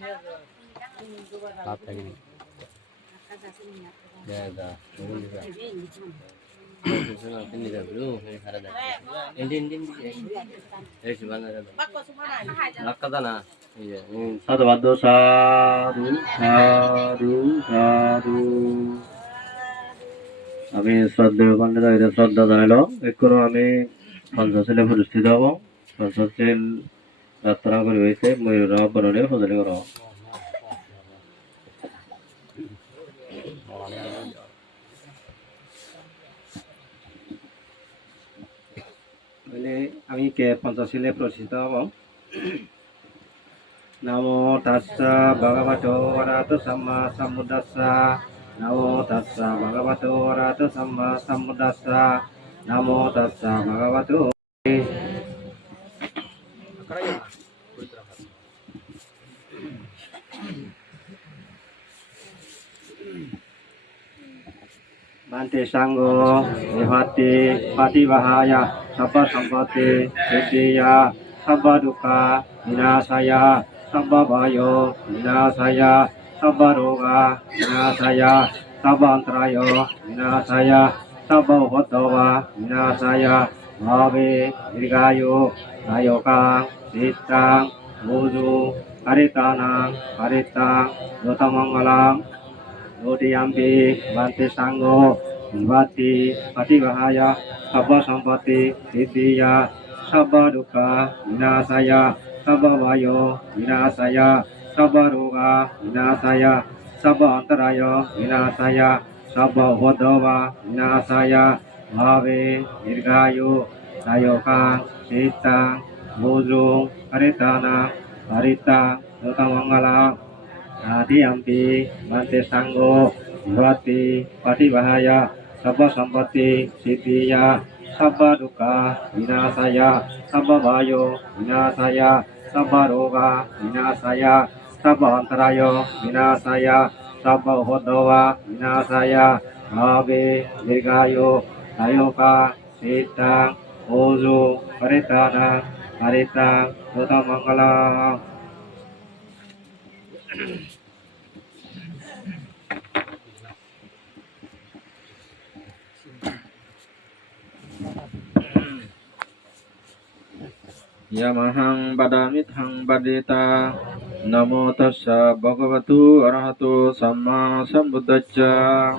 Tap lagi nih. Ya dah. Ini dah belum. Ini ada dah. Ini. Eh sebenarnya ada. Lakata na. Iya. Satu badu sadu sadu sadu. আমি শ্রদ্ধেয় পণ্ডিত শ্রদ্ধা জানাইল একটু আমি পঞ্চশীলে প্রতিষ্ঠিত হব পঞ্চশীল যাত্রা করে হয়েছে ময়ূর বরণে ফজলি কর আমি কে পঞ্চশীলে প্রতিষ্ঠিত হব নমো তাস্সা ভগবতো অরহতো সাম্মা সাম্বুদ্দাস্সা নমো তাস্সা ভগবতো অরহতো সাম্মা সাম্বুদ্দাস্সা নমো তাস্সা ভগবতো Bante Sangho Nihati Patibahaya Sabba Sampati Siddhiya Sabba Dukkha Vinasaya Sabba Bhayo Vinasaya Sabba Roga Vinasaya Sabba Antrayo Vinasaya Sabba Upadava Vinasaya Bhave Dirgayo Nayokang Sittang Muju Haritanang Haritang Dotamangalang Nodiyampi Bante Sangho Nivati Patibahaya Sabba Sampati Siddhiya Sabba Dukkha Vinasaya Sabba Bhayo Vinasaya Sabba Roga Vinasaya Sabba Antaraya Vinasaya Sabba Upadava Vinasaya Bhave Dirgayo Nayokang Sittang Mujung Haritana Harita Dotamangalang Nodiyampi Bante Sangho Nivati Patibahaya Sabba Sampati Siddhiya Sabba Dukkha Vinasaya Sabba Bhayo Vinasaya Sabba Roga Vinasaya Sabba Antaraya Vinasaya Sabba Upadava Vinasaya Bhave Dirgayo Nayoka Siddhang Oju Haritana Harita Dotamangala Yamahang badamithang badita Namo tassa bhagavatu arahato samma sambuddhacca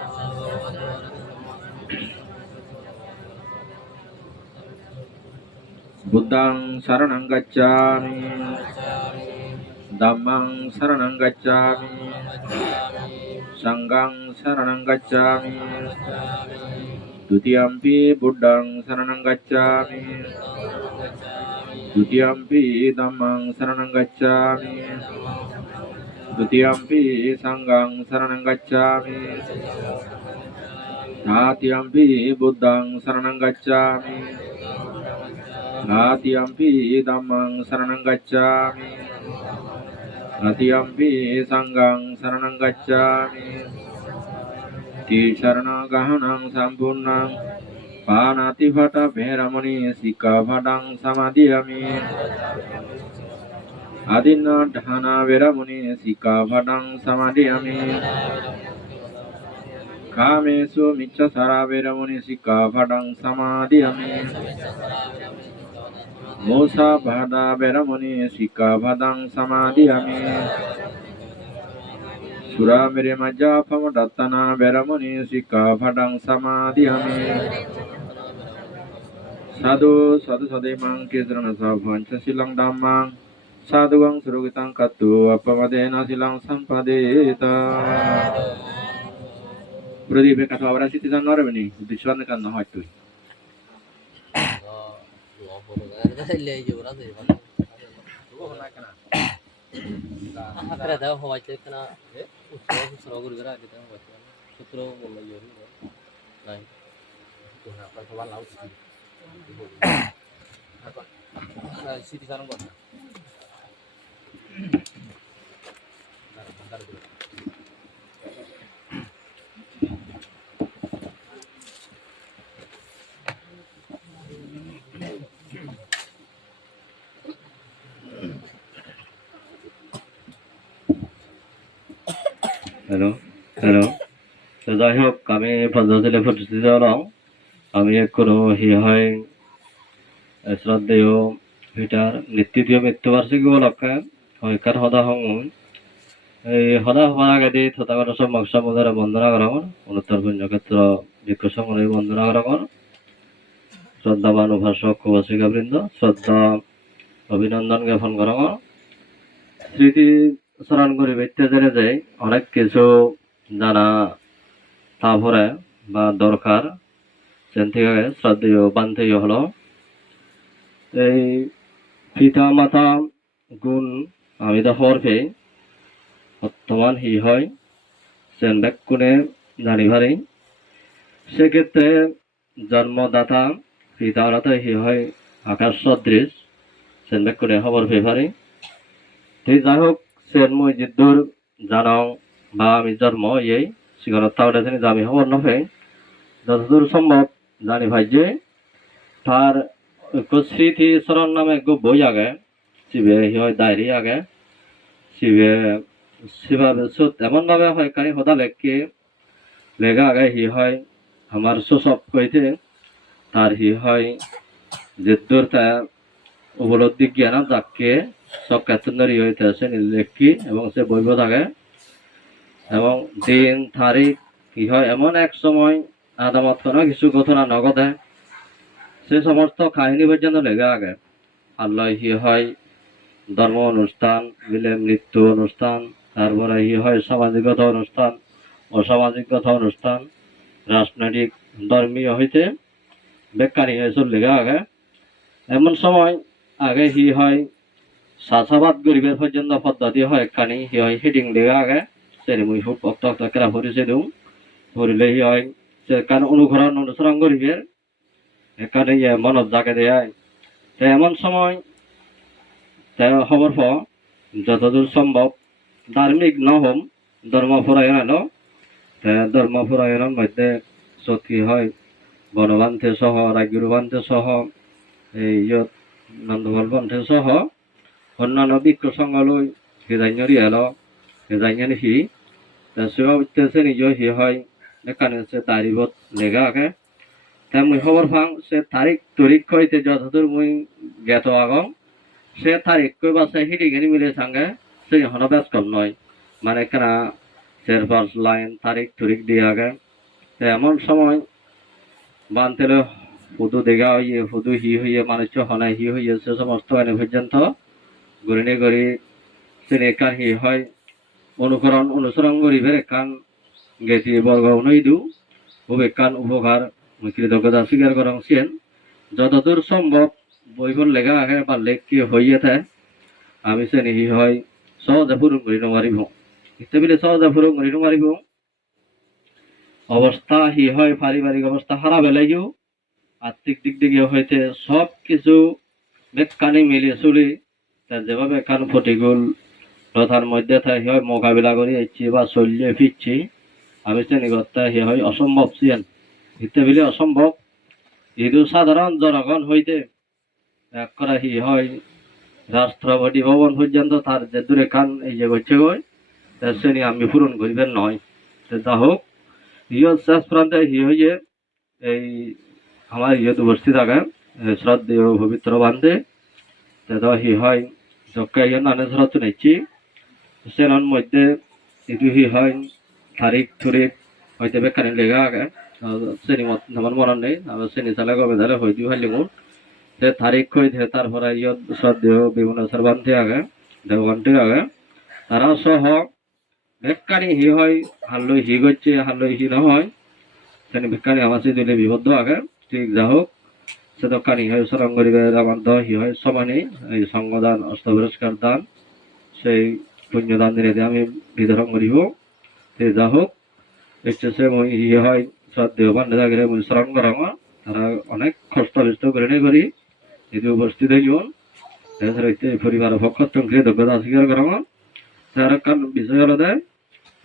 Buddhang saranang gacchami Dhammang saranang gacchami Sanghang saranang gacchami Dutiyampi Buddhang saranang gacchami Dutiyampi Dhammang saranang gacchami Dutiyampi Sanghang saranang gacchami Natiyampi Buddhang saranang gacchami Natiyampi Dhammang saranang gacchami Natiyampi Sanghang saranang gacchami Ti sarana gahanang sampurnang Panati phata veramani sikkhapadang samadhiyami Adinna dhana veramani sikkhapadang samadhiyami Kamesu micchasara veramani sikkhapadang samadhiyami Musa bhada veramani sikkhapadang samadhiyami Sura mere majja pamadattana veramani sikkhapadang samadhiyami Sadhu sadhu sademang kisrana sabhancha silang dhammang Sadhugang surugitang kattu appamadena silang sampadeta Berarti berkat wabara siti san nore bani dishwan kan no hatu Akra da hwa che kana usro guru gara kita hwa sutro bolla yori nai to na pa sawan lau apa siti san ko bentar dulu hello hello. তো যাই হোক আমি পঞ্চশীলে প্রতিষ্ঠিত হলাম। আমি কোনো হি হয় শ্রদ্ধেয় ভিটার নিত্যীয় মৃত্যুবার্ষিকী উপলক্ষে হইকার সদা সমূহ এই সদা হওয়ার আগে দিয়ে তথাগত সম্যক সম্বোধনে বন্দনা করা আমার অনুত্তর পুণ্যক্ষেত্র ভিক্ষু সংগ্রহে বন্দনা করা আমার শ্রদ্ধাবান উপাসক উপাসিকা বৃন্দ শ্রদ্ধা অভিনন্দন জ্ঞাপন করা আমার স্মৃতি স্মরণ করি ব্যক্তি জেনে যে অনেক কিছু জানা তারপরে বা দরকার সেন থেকে শ্রদ্ধেয় বান্ধেয় হলো এই পিতা মাতা গুণ আমি তো হওয়ার পেয়ে বর্তমান হি হয় সেন ব্যাকুণে জানিভারি সেক্ষেত্রে জন্মদাতা পিতারাতে হি হয় আকাশ সদৃশ সেন ব্যাকুণে খবর পেয়ে পারি ঠিক যাই হোক সেন মই যিদুর জানাও বা আমি জন্ম এই সিগনত তাওটা যে আমি খবর নফে যতদূর সম্ভব জানি ভাই যে তার স্মৃতি স্মরণ নামে এক বই আগে শিবে হি হয় ডায়েরি আগে শিবে শিবাবে এমন ভাবে হয় কানি সদা লেখকে লেগা আগে হি হয় আমার সব কইতে তার হি হয় যে দূর তা উপলব্ধি জ্ঞান যাকে সব কেতনরি হইতে আছে লেখকি এবং সে বইব থাকে এবং দিন তারিখ কি হয় এমন এক সময় আদামত না কিছু ঘটনা নগদে সে সমস্ত কাহিনী পর্যন্ত লেগে আগে আল্লাহ হি হয় ধর্ম অনুষ্ঠান বিলে মৃত্যু অনুষ্ঠান তারপরে ই হয় সামাজিকগত অনুষ্ঠান অসামাজিকগত অনুষ্ঠান রাজনৈতিক ধর্মীয় হইতে বেকারি হয়েছিল লেগে আগে এমন সময় আগে হি হয় চাষাবাদ গরিবের পর্যন্ত পদ্ধতি হয় একখানি হি হয় হিডিং লেগে আগে সেরি মুই খুব অক্ত অক্ত কেরা ভরিছে দিও ভরিলে হি হয় সে কান অনুকরণ অনুসরণ গরিবের এখানে মনত জাগে দেয় এমন সময় খবর পাওয়া যতদূর সম্ভব ধার্মিক নহম ধর্ম পরায়ণ এলো ধর্ম পরায়ণের মধ্যে সত্যি হয় বনবান্ধে সহ রাজ্যবান্ধে সহ এই নন্দগোল বন্ধে সহ অন্যান্য বিক্ষ সংঘলৈ হিজাইনরি এলো হিজাইনি হি সেবা উঠতেছে নিজ হি হয় এখানে সে তারিখত লেগা আগে তাই মুই খবর পাং সে তারিখ হইতে যতদূর মুই জ্ঞাত আগম সে তারিখ কই বাসে হিডিগেনি মিলে সঙ্গে সে হন ব্যস্ত নয় মানে কেনা সের ফার্স্ট লাইন তারিখ দিয়ে আগে এমন সময় বানতেলে ফুদু দেখা হইয়ে ফুদু হি হইয়ে মানুষ হনে হি হইয়ে সে সমস্ত এনে পর্যন্ত গড়িনে গড়ি সে একান হি হয় অনুসরণ গরিবের একান গেছি বর্গ নই দু খুব একান উপকার কৃতজ্ঞতা স্বীকার করং সেন যতদূর সম্ভব বইগুলো লেখা আগে বা লেখ কি হইয়ে থাকে আমি সে হি হয় সহজে পূরণ করি নোৱাৰিব ইত্যাদি সহজে পূরণ করি নোৱাৰিব অবস্থা হি হয় পারিবারিক অবস্থা খারাপ হলেও আর্থিক দিক দিকে হইতে সব কিছু বেকানি মিলিয়ে চলি যেভাবে এখান প্রতিকূল প্রথার মধ্যে থাকে হয় মোকাবিলা করে যাচ্ছি বা চলিয়ে ফিরছি আমি সে নিগত্তা হি হয় অসম্ভব ছিলেন ইত্যাদি অসম্ভব কিন্তু সাধারণ জনগণ হইতে এক করা হি হয় রাষ্ট্রপতি ভবন পর্যন্ত তার যে দূরে খান এই যে হচ্ছে গই শ্রেণী আমি পূরণ করিবেন নয় যা হোক ইয়ে শেষ প্রান্তে হি হইয়ে এই আমার ইয়ে উপস্থিত থাকে শ্রদ্ধেয় পবিত্র বান্ধে হি হয় যজ্ঞা ইয়ে নানে শ্রদ্ধ নিচ্ছি সেনার মধ্যে ইটু হি হয় তারিখ হইতে বেকানি লেগা আগে শ্রেণী আমার মনে নেই আমার শ্রেণী চালে গবে ধারে হইতে হাইলিমু সে তারিখ হইতে তারপরে ইয়ে শ্রদ্ধেয় বিভিন্ন সর্বান্তে আগে দেবগন্তে আগে তারা সহ বেকানি হি হয় হাল্লই হি করছে হাল্লই হি নহয় সেখানে বেকানি আমার সে দিলে বিবদ্ধ আগে ঠিক যা হোক সে দোকানি হয় স্মরণ করিবে আমার হি হয় সমানে এই সঙ্গদান অস্ত পুরস্কার দান সেই পুণ্যদান দিনে আমি বিতরণ করিব সে যা হোক সে হি হয় শ্রদ্ধেয় বান্ধে থাকলে মুই স্মরণ করাম তারা অনেক কষ্ট বিষ্ট করে নেই করি যদি উপস্থিত হইন পরিবার পক্ষ কৃতজ্ঞতা স্বীকার করাম তার কারণ বিষয় হলো দেয়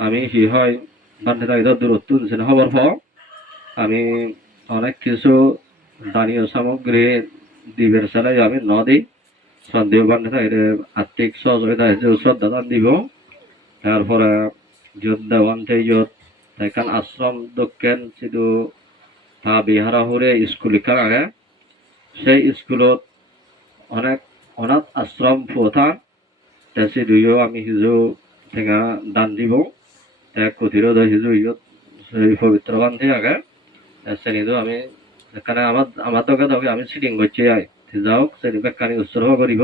আমি হি হয় বান্ধে থাকি দূরত্ব দিচ্ছেন খবর পাও আমি অনেক কিছু দানীয় সামগ্রী দিবের চালাই আমি ন দিই শ্রদ্ধেয় বান্ধে থাকি আর্থিক সহযোগিতা শ্রদ্ধা দান দিব তারপরে Yudawante yud tekan ashram dokken sidu ta bihara hure school ikkan age sei schoolot onek অনাথ আশ্রম প্রধান তেসি দুইও আমি হিজু টেঙা দান দিব তে কুঠিরও হিজু ইয়ত সেই পবিত্র বান্ধি আগে শ্রেণী도 আমি এখানে আমার দোকে আমি সিটিং করছি আই যাও শ্রেণী বেকানি উৎসর্গ করিব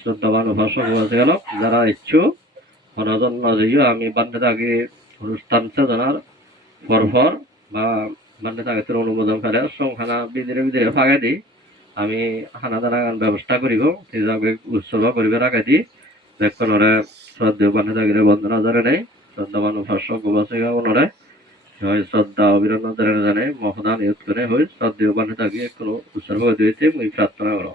শ্রদ্ধাবান উপাসক আছে গেল যারা ইচ্ছু অনজন নজইও আমি বান্ধে থাকি অনুষ্ঠান চেতনার পরপর বা বান্ধে থাকি তোর অনুমোদন করে সংখানা বিদিরে ফাগে দিই আমি খানা দানা ব্যবস্থা করিব যাকে উৎসর্গ করিবে রাখে দি বেক্ষণরে শ্রদ্ধেয় বান্ধে থাকিলে বন্দনা ধরে নেই শ্রদ্ধাবান উপাসক আছে ওনরে হয় শ্রদ্ধা অভিনন্দন ধরে জানে মহদান ইউজ করে হয় শ্রদ্ধেয় বান্ধে থাকি কোনো উৎসর্গ দিয়েছে মুই প্রার্থনা করো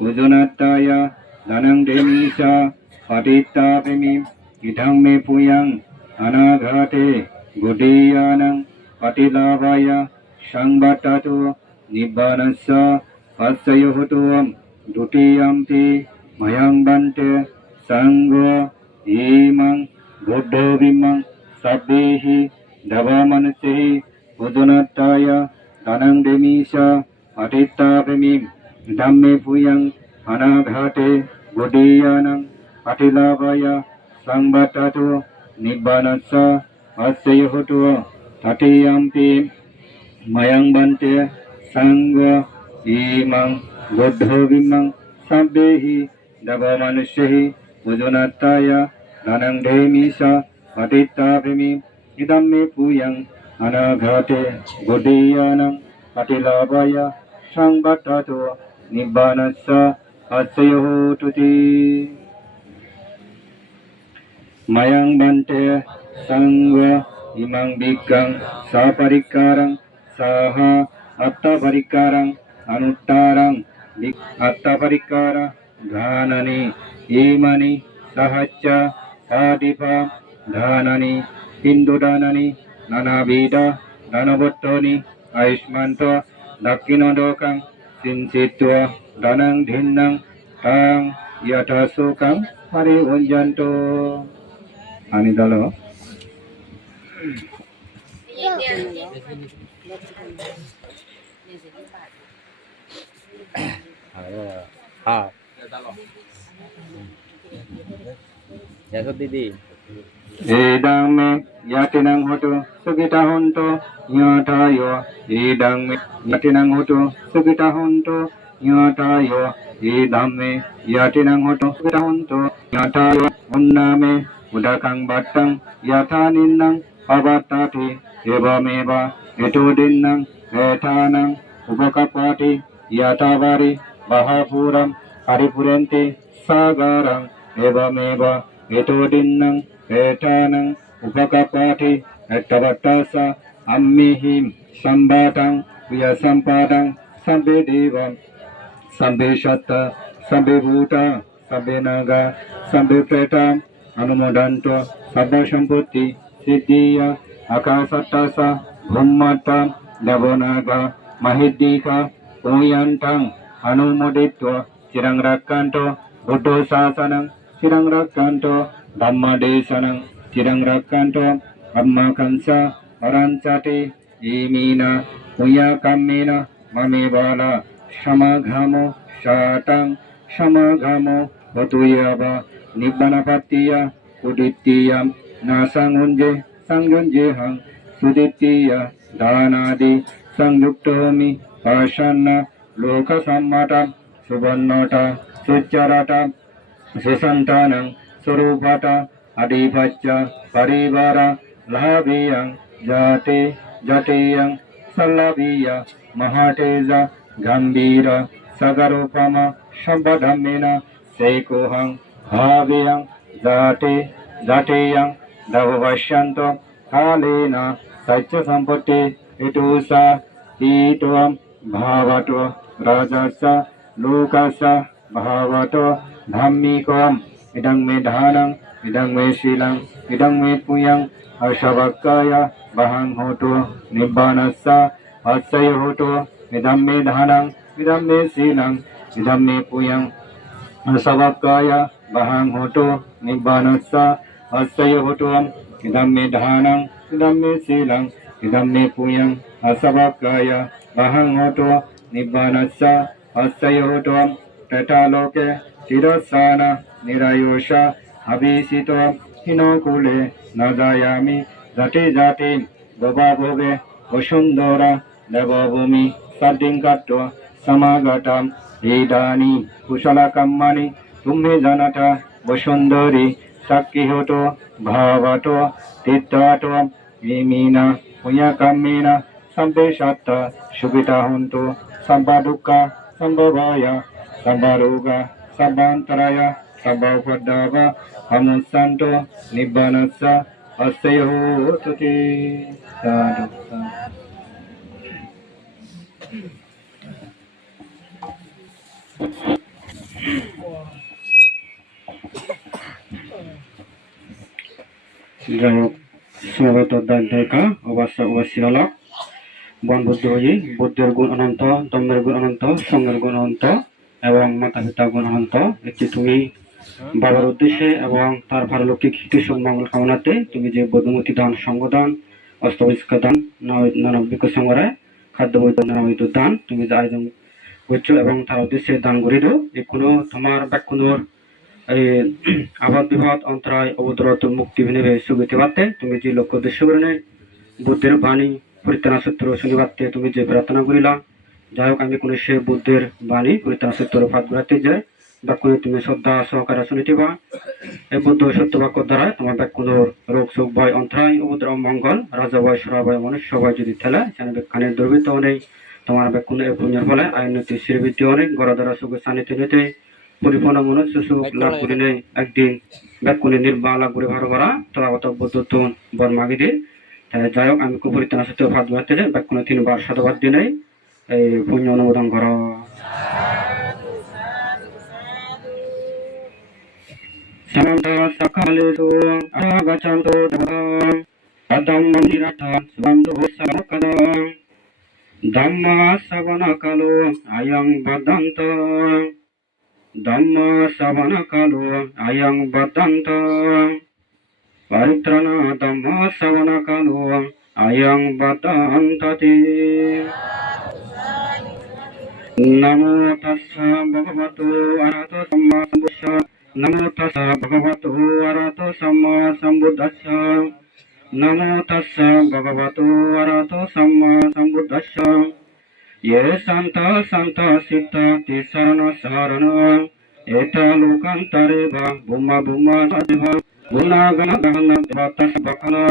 Ujunattaya danang demisha patittapimi idang me puyang anaghate gudiyanang patilavaya sangbatatu nibbanassa passayohutuam dutiyampi mayang bante sangho imang buddho vimang sabbehi davamansehi ujunattaya danang demisha patittapimi Dhamme puyang anaghate gudiyanang patilavaya sangbatatu nibbanassa asyayohutu tatiyampi mayang bante sangha imang buddho vimang sabbehi davamanusyehi ujunattaya danang demisha patittapimi idamme puyang anaghate gudiyanang patilavaya sangbatatu Nibbanassa asyayohututi Mayang bante sangha imang bhikkang saparikkarang saha attaparikkarang anuttarang attaparikkara dhanani imani sahacca sadipa dhanani hindu dhanani nanabida dhanabottoni aishmanto dakkhinodokang sinsitwa danang dhinnang tang yatasukang hari unjanto ani dalo Yes, Didi. Idang me yatinang hotu sugita honto nyatayo idang me yatinang hotu sugita honto nyatayo idang me yatinang hotu sugita honto nyatayo unname udakang batang yataninang avatati evameva etodinnang etanang upakapati yatavari bahapuram haripurenti sagarang evameva etodinnang etanang upakapati ettavattasa ammihim sambatang viyasampadang sambe devam sambe shatta sambe bhuta sambe naga sambe preta anumodanto sabba samputti siddhiya akasattasa bhummata devonaga mahiddika puyantang anumoditva cirang rakkanto buddho sasanang cirang rakkanto Dhamma desanang cirang rakkanto amma kansa arancati imina puya kammena mame bala samaghamo satang samaghamo hotuyava nibbanapattiya udittiyam nasangunje sangunjehang sudittiya dhanadi sangyuktomi pashanna lokasammata subannata succarata susantanang surupata adipacca parivara lahabiyang jate jateyang salabhiya mahateza gambira sagarupama sambadhammena seikohang bhaviyang jate jateyang davavashyanto kalena sacca sampatti itusa ituam bhavato rajasa lokasa bhavato dhammikam idang me dhanang idang me silang, idang me puyang, asabakaya, bahang hoto, nibbanasa, asaya hoto, idang me dhanang, idang me silang, idang me puyang, asabakaya, bahang hoto, nibbanasa, asaya hoto, idang me dhanang, idang me silang, idang me puyang, asabakaya, bahang hoto, nibbanasa, asaya hoto, tetaloke, tirasana, nirayosha, abhisito, hinokule, nadayami, jati jati, boba bobe, osundora, devabhumi, sadingatto, samagatam, idani, kusala kammani, tumhe janata, বসুন্ধরি সাক্ষী হতো ভাবাতো তীর্থাটো ইমিনা পুয়া কামিনা সব্বে সত্তা সুবিতা হন্তু সব্বা দুঃখা সম্ভবায়া সব্বা রোগা সব্বান্তরায়া সব্বা উপদ্রবা হামুসন্ত নিব্বানস্য অস্যয় তুতি সাধু যাই হোক স্বাগত দেখা অবশ্য হলো বন বুদ্ধ হই বুদ্ধের গুণ অনন্ত ধর্মের গুণ অনন্ত সঙ্গের গুণ অনন্ত এবং মাতা পিতার গুণ অনন্ত একটি তুমি বাবার উদ্দেশ্যে এবং তার পারলৌকিক কৃষ্ণ মঙ্গল কামনাতে তুমি যে বৌদ্ধমূর্তি দান সঙ্গদান অস্তবিষ্কার দান নানবিক সংগ্রহে খাদ্য বৈদ্য নানাবিধ দান তুমি যে আয়োজন করছো এবং তার উদ্দেশ্যে দান করিল যে কোনো তোমার ব্যাকুণর এই আবাদ বিবাদ অন্তরায় অবদরত মুক্তি বিনিবে সুগতি বাতে তুমি যে লক্ষ্য উদ্দেশ্য করে নেই বুদ্ধের বাণী পরিত্রাণ সূত্র শুনিবাতে তুমি যে প্রার্থনা করিলা যাই হোক আমি কোনো সে বুদ্ধের বাণী পরিত্রাণ সূত্র ফাঁদ বেড়াতে যাই ব্যাকুণে তুমি শ্রদ্ধা সহকারে শুনিতিবা এই বুদ্ধ সত্য বাক্য দ্বারা তোমার ব্যাকুণর রোগ শোক ভয় অন্তরায় উপদ্রব মঙ্গল রাজা ভয় সরা ভয় মনুষ্য ভয় যদি ঠেলে সেখানে ব্যাখ্যানের দুর্বৃত্ত নেই তোমার ব্যাকুণে এই পুণ্যের ফলে আইনতি শ্রীবৃত্তি অনেক গড় দ্বারা সুখের সান্নিধ্য নিতে পরিপূর্ণ মনুষ্য সুখ লাভ করিলে একদিন ব্যাকুণে নির্বাণ লাভ করে ভালো করা তথাগত বুদ্ধত্বন বর মাগিদে যাই হোক আমি কুপরিত্রাণ সত্য ফাঁদ বেড়াতে যাই ব্যাকুণে 3 বার শতবার দিনে এই পুণ্য অনুমোদন করো Samanta sakalesu agachanto dharam Adam mandirata svandu sarakadam Dhamma savana kalu ayang badanta Dhamma savana kalu ayang badanta Paritrana dhamma savana kalu ayang badantati Namo tassa bhagavato arahato samma sambuddhassa Namo tassa bhagavato arahato samma sambuddhassa Namo tassa bhagavato arahato samma sambuddhassa Ye santa santa siddha tisarana sarana Eta lokantareva bhuma bhuma sadeva Guna gana gana devata sabakana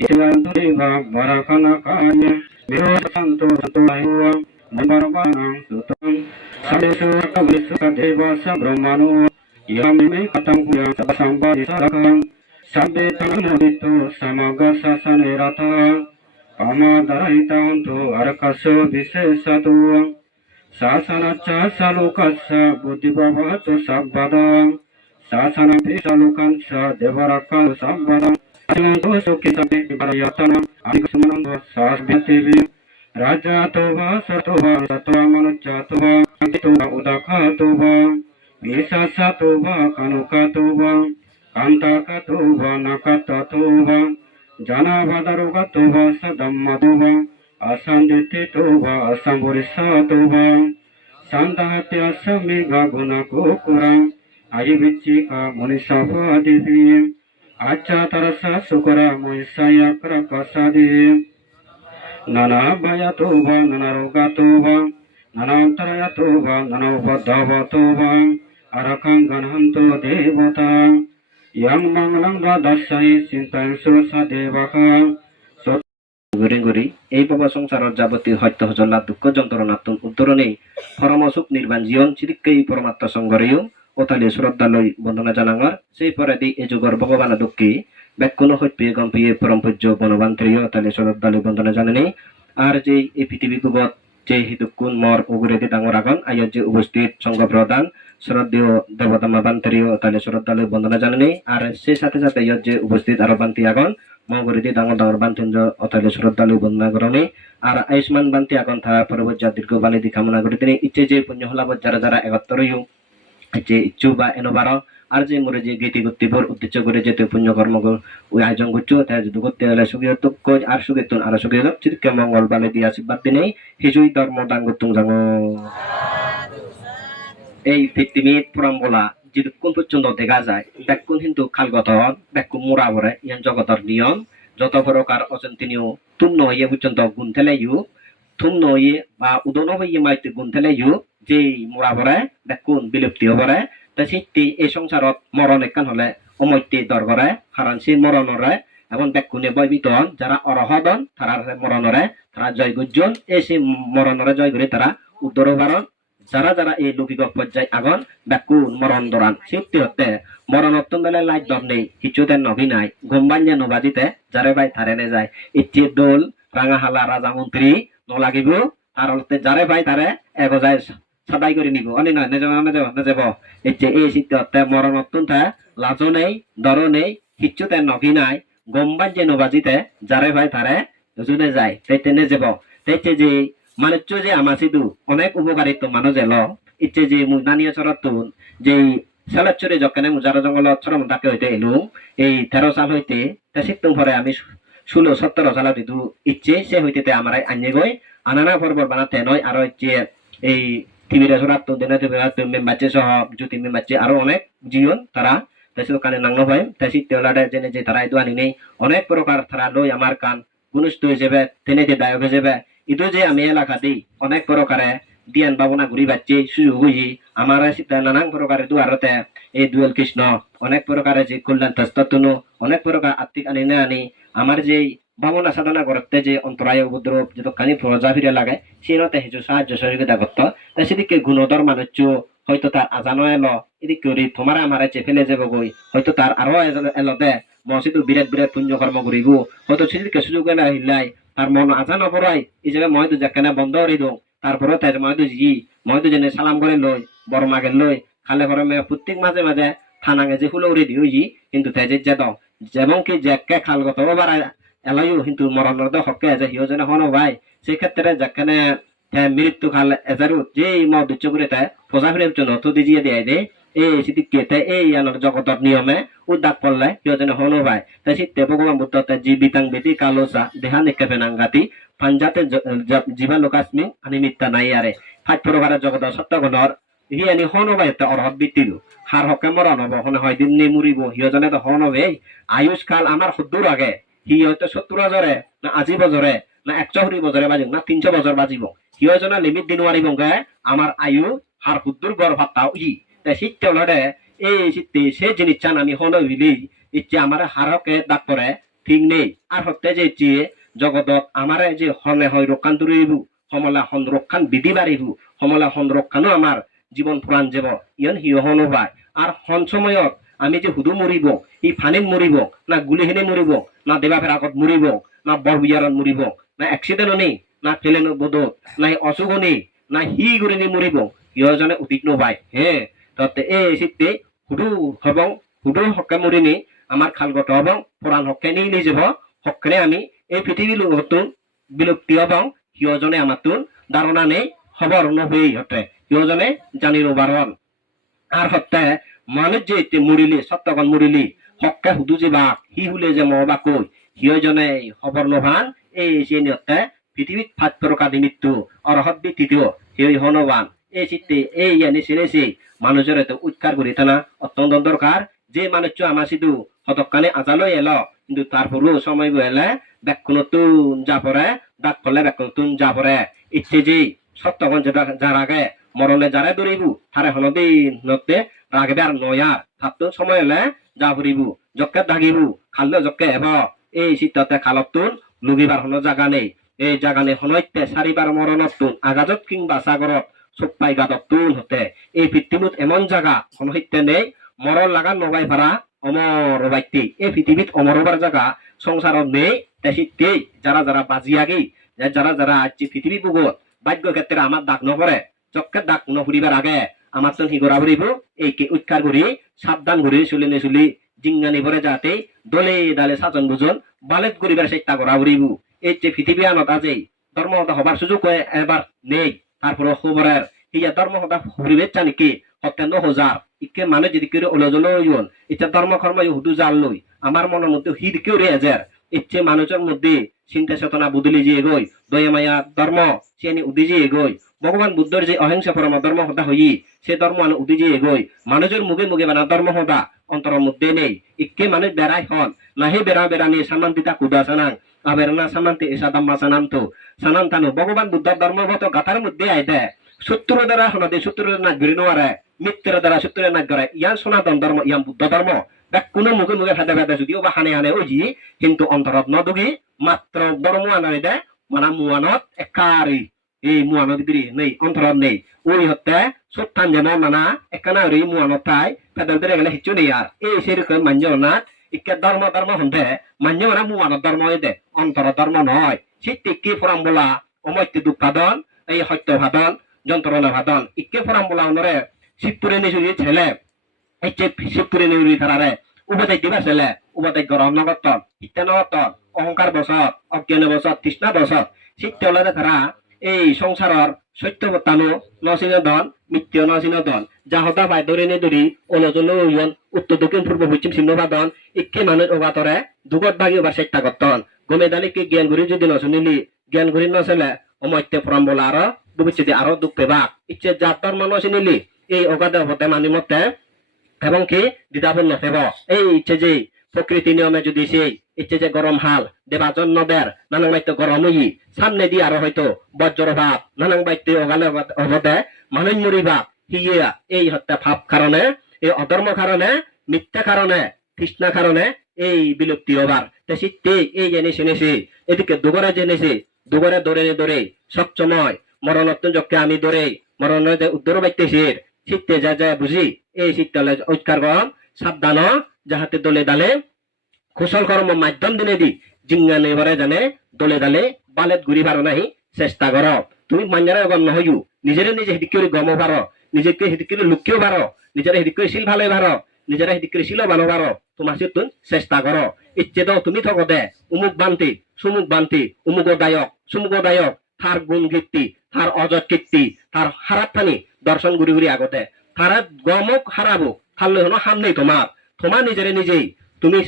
Isyantureva varakana kanya Viroda santo santo ayuva Nibarvanam sutam Sadesu akavisu kadeva sabrahmano Yamime katam kuya sabasambadi sarakam Sabbe tanamodito samaga sasane rata Pamadaraita unto arakaso visesatu Sasanacha salukasa buddhibhavato sabbada Sasana pisalukansa devaraka sabbada Ayanto sukitabe varayatana Amikasumanando sasbhativi Raja tova satova satva manucha tova Antitova udaka tova Bisa satova kanuka tova Kantaka tova nakata tova Jana vadaruga tova sadamma tova Asanditi tova asamburisa tova Sandahati asamiga guna kukura Ayivichika munisapa divi Acha tarasa sukura muisaya krapasadi Nana bhaya tova, nana roga tova, nana antaraya tova, nana upadava tova, arakang ganhanto devata, yang manglang dadasai sintang susa devaka, ঘুরি ঘুরি এই পাবা সংসারের যাবতীয় হত্য হজল্লা দুঃখ যন্ত্রণাত্ম উত্তরণে পরমসুখ নির্বাণ জীবন চিরিক্কেই পরমাত্মা সংঘরেও ওতালে শ্রদ্ধালয় বন্দনা জানাঙর সেই পরাদি এ যুগর ভগবান দুঃখী ব্যাকুল হইপিয়ে গম্পিয়ে পরম পূজ্য বনবান্তরীয় তালে শ্রদ্ধালয় বন্দনা জানানি আর যে এই পৃথিবী কুবত ইচ্ছে হিতুকুন মর উগুরেদি ডাঙর আগন আয়োর যে উপস্থিত সংঘ প্রধান শ্রদ্ধেয় দেবতামা বান্তারিও তাহলে শ্রদ্ধালু বন্দনা জানানি আর সেই সাথে সাথে ইয়র যে উপস্থিত আরো বান্তি আগন মগুরেদি ডাঙর ডাঙর বান্তিন্দ্র অতালে শ্রদ্ধালু বন্দনা করনি আর আয়ুষ্মান বান্তি আগন থাকা পরবর্তী দীর্ঘ বাণিজ্য কামনা করে তিনি ইচ্ছে যে পুণ্য হলাবত যারা যারা একত্তরইও যে ইচ্ছু বা এনবারো আর যে মোরে যে গীতি গতিবর উদ্দেশ্য করে যেতে পুণ্য কর্ম ওই আয়োজন করছো তাই যদি করতে হলে সুখী তো কই আর সুখী তুন আর সুখী হলো চিরকে মঙ্গল বালে দিয়ে আশীর্বাদ দিনেই হিজুই ধর্ম দাঙ্গ তুং জাঙ্গ এই পৃথিবী পুরাম বলা যদি কোন পর্যন্ত দেখা যায় ব্যাকুন কিন্তু খালগত ব্যাকুন মোরা ভরে ইয়ান জগতর নিয়ম যত প্রকার অচিন্তনীয় তুম নয়ে পর্যন্ত গুণ থেলে ইউ থুম নয়ে বা উদন হইয়ে মাইতে গুণ থেলে ইউ যে মোরা ভরে ব্যাকুন বিলুপ্তি হবরে তা সিদ্ধি এই সংসারত মরণ একান হলে অমৈতে দর করে কারণ সেই মরণরে এবং ব্যাকুনে বয়বিতন যারা অরহদন তারা মরণরে তারা জয় গুজন এই সেই মরণরে জয় করে তারা উত্তর ভারত যারা যারা এই লৌকিক পর্যায় আগন ব্যাকুন মরণ দরান সত্যি হতে মরণ অত্যন্ত বেলায় লাইট দর নেই কিছুতে নভি নাই ঘুমবাঞ্জা নবাজিতে যারে ভাই তারে নে যায় ইচ্ছে দোল রাঙাহালা রাজা মন্ত্রী নলাগিব তার হতে যারে ভাই তারে এগোজায় সদাই করে নিব অনি নয় নেযাব ইচ্ছে এই সিদ্ধ হতে মরণ অত্যন্ত লাজও নেই দরও নেই কিচ্ছুতে নভি নাই গম্বাঞ্জে নবাজিতে যারে ভাই তারে জুনে যায় তাইতে নে যাব তাইতে যে মানুষ যে আমার সিধু অনেক উপকারিত মানুষ এলো ইচ্ছে যে মুদানীয় চরতুন যে সেলাচরে যখন মুজারা জঙ্গল চরম ডাকে হইতে এলু এই 13 সাল হইতে তা সিদ্ধম পরে আমি 16-17 সাল দিদু ইচ্ছে সে হইতে আমার আনিয়ে গই আনানা পর্বত বানাতে নয় আর হচ্ছে এই টিভির সরাত দেনা মেম্বারচে সহ জ্যোতি মেম্বারচে আরো অনেক জীবন তারা তাই কানে নাঙ্গ ভাই তাই সিদ্ধলাডে জেনে যে তারা এই দোয়ানি নেই অনেক প্রকার তারা লই আমার কান গুনুষ্ঠ হিসেবে তেনে যে দায়ক হিসেবে ইদু যে আমি এলাকা দিই অনেক প্রকারে দিয়ান বাবনা ঘুরি বাচ্চি সুযোগ হই আমার নানান প্রকারে দুয়ারতে এই দুয়েল কৃষ্ণ অনেক প্রকারে যে কল্যাণ তস্তনু অনেক প্রকার আত্মিক আনি না আনি আমার যে ভাবনা সাধনা করতে যে অন্তরায় উপদ্রব যত কানি প্রজা ফিরে লাগে সেইনতে হেজু সাহায্য সহযোগিতা করত তাই সেদিকে গুণধর মানুষ হয়তো তার আজানো এলো এদিকে করি তোমার আমার চেপেলে যাব গই হয়তো তার আরো এলো দে মসজিদ বিরাট বিরাট পুণ্য কর্ম করিব হয়তো সেদিকে সুযোগ এলে আহিলাই তার মন আজান অপরাই এই জায়গায় ময়দু যাকে বন্ধ করে দিও তারপরে তাই ময়দু জি ময়দু জেনে সালাম করে লই বড় মাগে লই খালে ঘরে প্রত্যেক মাঝে মাঝে থানাঙে যে ফুলো উড়ে দিও জি কিন্তু তাই যে দাও যেমন কি জ্যাকে খালগত বাড়ায় এলাইও কিন্তু মরণের হকে যে হিও যেন হন ভাই সেই ক্ষেত্রে যেখানে মৃত্যু খাল এজারু যে মদ উচ্চ করে তাই ফোজা ফিরে জন্য তো দিয়ে দেয় দে এই সিদিকে তাই এই আলোর জগতর নিয়মে উদ্দাক পড়লে হিও যেন হন ভাই তাই সিদ্ধে ভগবান বুদ্ধ জীবিতাং বেদি কালোসা দেহা নিক্ষেপে নাঙ্গাতি পাঞ্জাতে জীবা লোকাস্মি আনি মিথ্যা নাই আরে ফাইট প্রকার জগত সত্যগণর হি আনি হন ভাই তে অরহত বিতিলু হার হকে মরণ হব হনে হয় দিন নে মুরিব হিও জনে তো হন হবে আয়ুষ কাল আমার সদ্দুর আগে হি হয়তো 70 বছরে না আজি বছরে না 120 বছরে বাজিব না 300 বছর বাজিব হিও জনা লিমিট দিন মারিব গে আমার আয়ু হার সদ্দুর গড় ভাতাও ই তে সিটে লড়ে এই সিটে সে জিনিস চান আমি হন হইলি ইচ্ছে আমার হার হকে ডাক করে ঠিক নেই আর হতে যে ইচ্ছে জগতত আমারে যে হনে হয় রক্ষান দূরিব সমলা হন রক্ষান বিধি বাড়িব সমলা হন রক্ষানো আমার জীবন পুরাণ যাব ইয়ন হিও হন ভাই আর হন সময়ত আমি যে হুদু মরিব ই ফানিত মরিব না গুলিহিনে মরিব না দেবা ফের আগত মরিব না বরবিয়ারত মরিব না এক্সিডেন্ট নেই না ফেলেন বোধ না অসুখ নেই না হি করে নি মরিব ইয়জনে উদিক নবাই হে ততে এই সিদ্ধে হুদু হব হুদু হকে মরিনি আমার খালগত হব পুরাণ হকে নিয়ে যাব হকনে আমি এই পৃথিবী নতুন বিলুপ্তি হব সিয়জনে আমার তুন ধারণা নেই খবর নহই হতে সিয়জনে জানি নবারণ আর হতে মানুষ যে মুড়িলি সত্যগণ মুড়িলি হককে হুদু যে বাক হি হুলে যে মবা কই সিয়জনে খবর নভান এই সে নিয়তে পৃথিবীত ফাট প্রকার মৃত্যু অরহত তৃতীয় সেই হনবান এই চিত্তে এই জানি ছেড়েছে মানুষের এত উৎকার করি না অত্যন্ত দরকার যে মানুষ আমার শুধু হতকানে আজালই এলো কিন্তু তারপরও সময় এলে ব্যাকুণ নতুন যা পরে ডাক করলে ব্যাকুণ নতুন যা পরে ইচ্ছে যে সত্যগণ যার আগে মরলে যারা দৌড়িব তারে হনদিন নতে রাগবে আর নয়ার তার তো সময় এলে যা ফুরিব জকে দাগিব খাললে জকে এব এই শীততে খালতুন লুগিবার হন জাগা নেই এই জাগা নেই হনইতে চারিবার মরণতুন আগাজত কিংবা সাগরত চোপাই গাদতুন হতে এই পৃথিবীত এমন জাগা হনহিতে নেই মরণ লাগা নবাই ভাড়া অমর বাইতে এই পৃথিবীত অমর হবার জায়গা সংসারত নেই তেই যারা যারা বাজি আগে যারা যারা আজ পৃথিবী বুগত ভাগ্য ক্ষেত্রে আমার দাগ নপরে চক্কের দাগ নপরিবার আগে আমার তো হিগরা ভরিব এই কি উৎকার করি সাবধান করি চলি জিঙ্গানি ভরে যাতে দলে দালে সাজন বুজন বালেত করিবার চেষ্টা করা ভরিব এই যে পৃথিবী আনত আছে ধর্ম হবার সুযোগ এবার নেই তারপরে খবরের ইয়া ধর্ম হতা ভরিবে চানিকি সত্যান্ন হাজার ইকে মানে যদি কেউ ওলজল ইয়ন এটা ধর্ম কর্ম হুদু জাল লই আমার মনের মধ্যে হিদ কেউ রে হাজার ইচ্ছে মানুষের মধ্যে চিন্তা চেতনা বুদলি যে এগোয় দয়া মায়া ধর্ম সে উদি যে এগোয় ভগবান বুদ্ধর যে অহিংসা পরম ধর্ম হতা হই সে ধর্ম উদি যে এগোয় মানুষের মুখে মুখে বানা ধর্ম হতা অন্তরের মধ্যে নেই ইকে মানুষ বেড়াই হন নাহি বেড়া বেড়া নিয়ে সামান্তিতা কুদা সানাং আবেরনা সামান্তি এসা দাম্মা সানান্ত সানান্তানু ভগবান বুদ্ধর ধর্মগত গাথার মধ্যে আই দেয় সূত্র দ্বারা শোনাতে সূত্র না ঘুরি নোয়ারে মিত্রের দ্বারা সূত্র না করে ইয়ান সনাতন ধর্ম ইয়ান বুদ্ধ ধর্ম কোনো মুখে মুখে ফেদে ফেদে যদিও বা হানে হানে ওই কিন্তু অন্তরত নদুগি মাত্র ধর্ম আনাই দে মানে মুয়ানত একারি এই মুয়ানত গিরি নেই অন্তরত নেই ওই হতে সত্যান যেমন মানা একানা রি মুয়ানত তাই ফেদর ধরে গেলে হিচ্ছু নেই আর এই সেরকম মান্য না ইকে ধর্ম ধর্ম হন্দে মান্য না মুয়ানত ধর্ম দে অন্তর ধর্ম নয় সেই টিকি ফরাম বলা অমৈত্য দুঃখাদন এই সত্য ভাদন যন্ত্রণা ভাদন ইকে ফরাম বলা অনরে শিবপুরে নিশুরি ছেলে এই যে শিবপুরে নিউরি তারারে উপদেশ দিবা ছেলে উপদেশ গরম নগতন ইত্যানগতন অহংকার বসত অজ্ঞান বসত তৃষ্ণা বসত শীতলে তারা এই সংসারের সত্যবতানো নচিনদন মিথ্য নচিনদন যাহতা বাই ধরে নে ধরি অলজল ইয়ন উত্তর দক্ষিণ পূর্ব পশ্চিম সিংহবাদন ইকে মানুষ ওগাতরে দুগত ভাগি ওবার চেষ্টা করতন গমে দালিকে জ্ঞান ঘুরি যদি নশুনিলি জ্ঞান ঘুরি নচলে অমৈত্য ফরাম বলা আরো ভবিষ্যতে আরো দুঃখ পেবা ইচ্ছে জাত ধর্ম নচিনিলি এই অগাধ হতে মানি মতে এবং কি দ্বিধাপূর্ণ নথেব এই ইচ্ছে যে প্রকৃতি নিয়মে যদি সেই ইচ্ছে যে গরম হাল দেবাজন নদের নানান বাইত্য গরম হই সামনে দিয়ে আরো হয়তো বজ্র ভাব নানান বাইত্য অগালে অবদে মানুষ মরি ভাব হিয়া এই হত্যা ভাব কারণে এই অধর্ম কারণে মিথ্যা কারণে তৃষ্ণা কারণে এই বিলুপ্তি হবার শীতে এই জেনে শুনেছি এদিকে দুগরে জেনেছি দুগরে দৌড়ে দৌড়ে সবসময় মরণত্ব যজ্ঞে আমি দৌড়ে মরণ উত্তর বাইতেছির শীতে যা যা বুঝি এই শীতকালে ঐক্যার গম সাবধান যাহাতে দলে দালে কুশল কর্ম মাধ্যম দিনে দি জিঙ্গা নেবরে জানে দলে দালে বালেত ঘুরি পারো নাহি চেষ্টা কর তুমি মাঞ্জারে গম নহয়ু নিজেরে নিজে হিদিক করে গম পারো নিজেকে হিদিক করে লুকিয়েও পারো নিজেরা হিদিক করে শিল ভালো পারো নিজেরা হিদিক করে শিলও বানো পারো তোমার সে তুমি চেষ্টা করো ইচ্ছে দাও তুমি থকো দে উমুক বান্তি সুমুক বান্তি উমুক দায়ক সুমুক দায়ক তার গুণ কীর্তি তার অজত কীর্তি তার হারাত থানি দর্শন ঘুরি ঘুরি আগতে তারা গমক হারাবো থাললে হলো হাম নেই তোমার তোমার নিজেরে নিজেই তুমি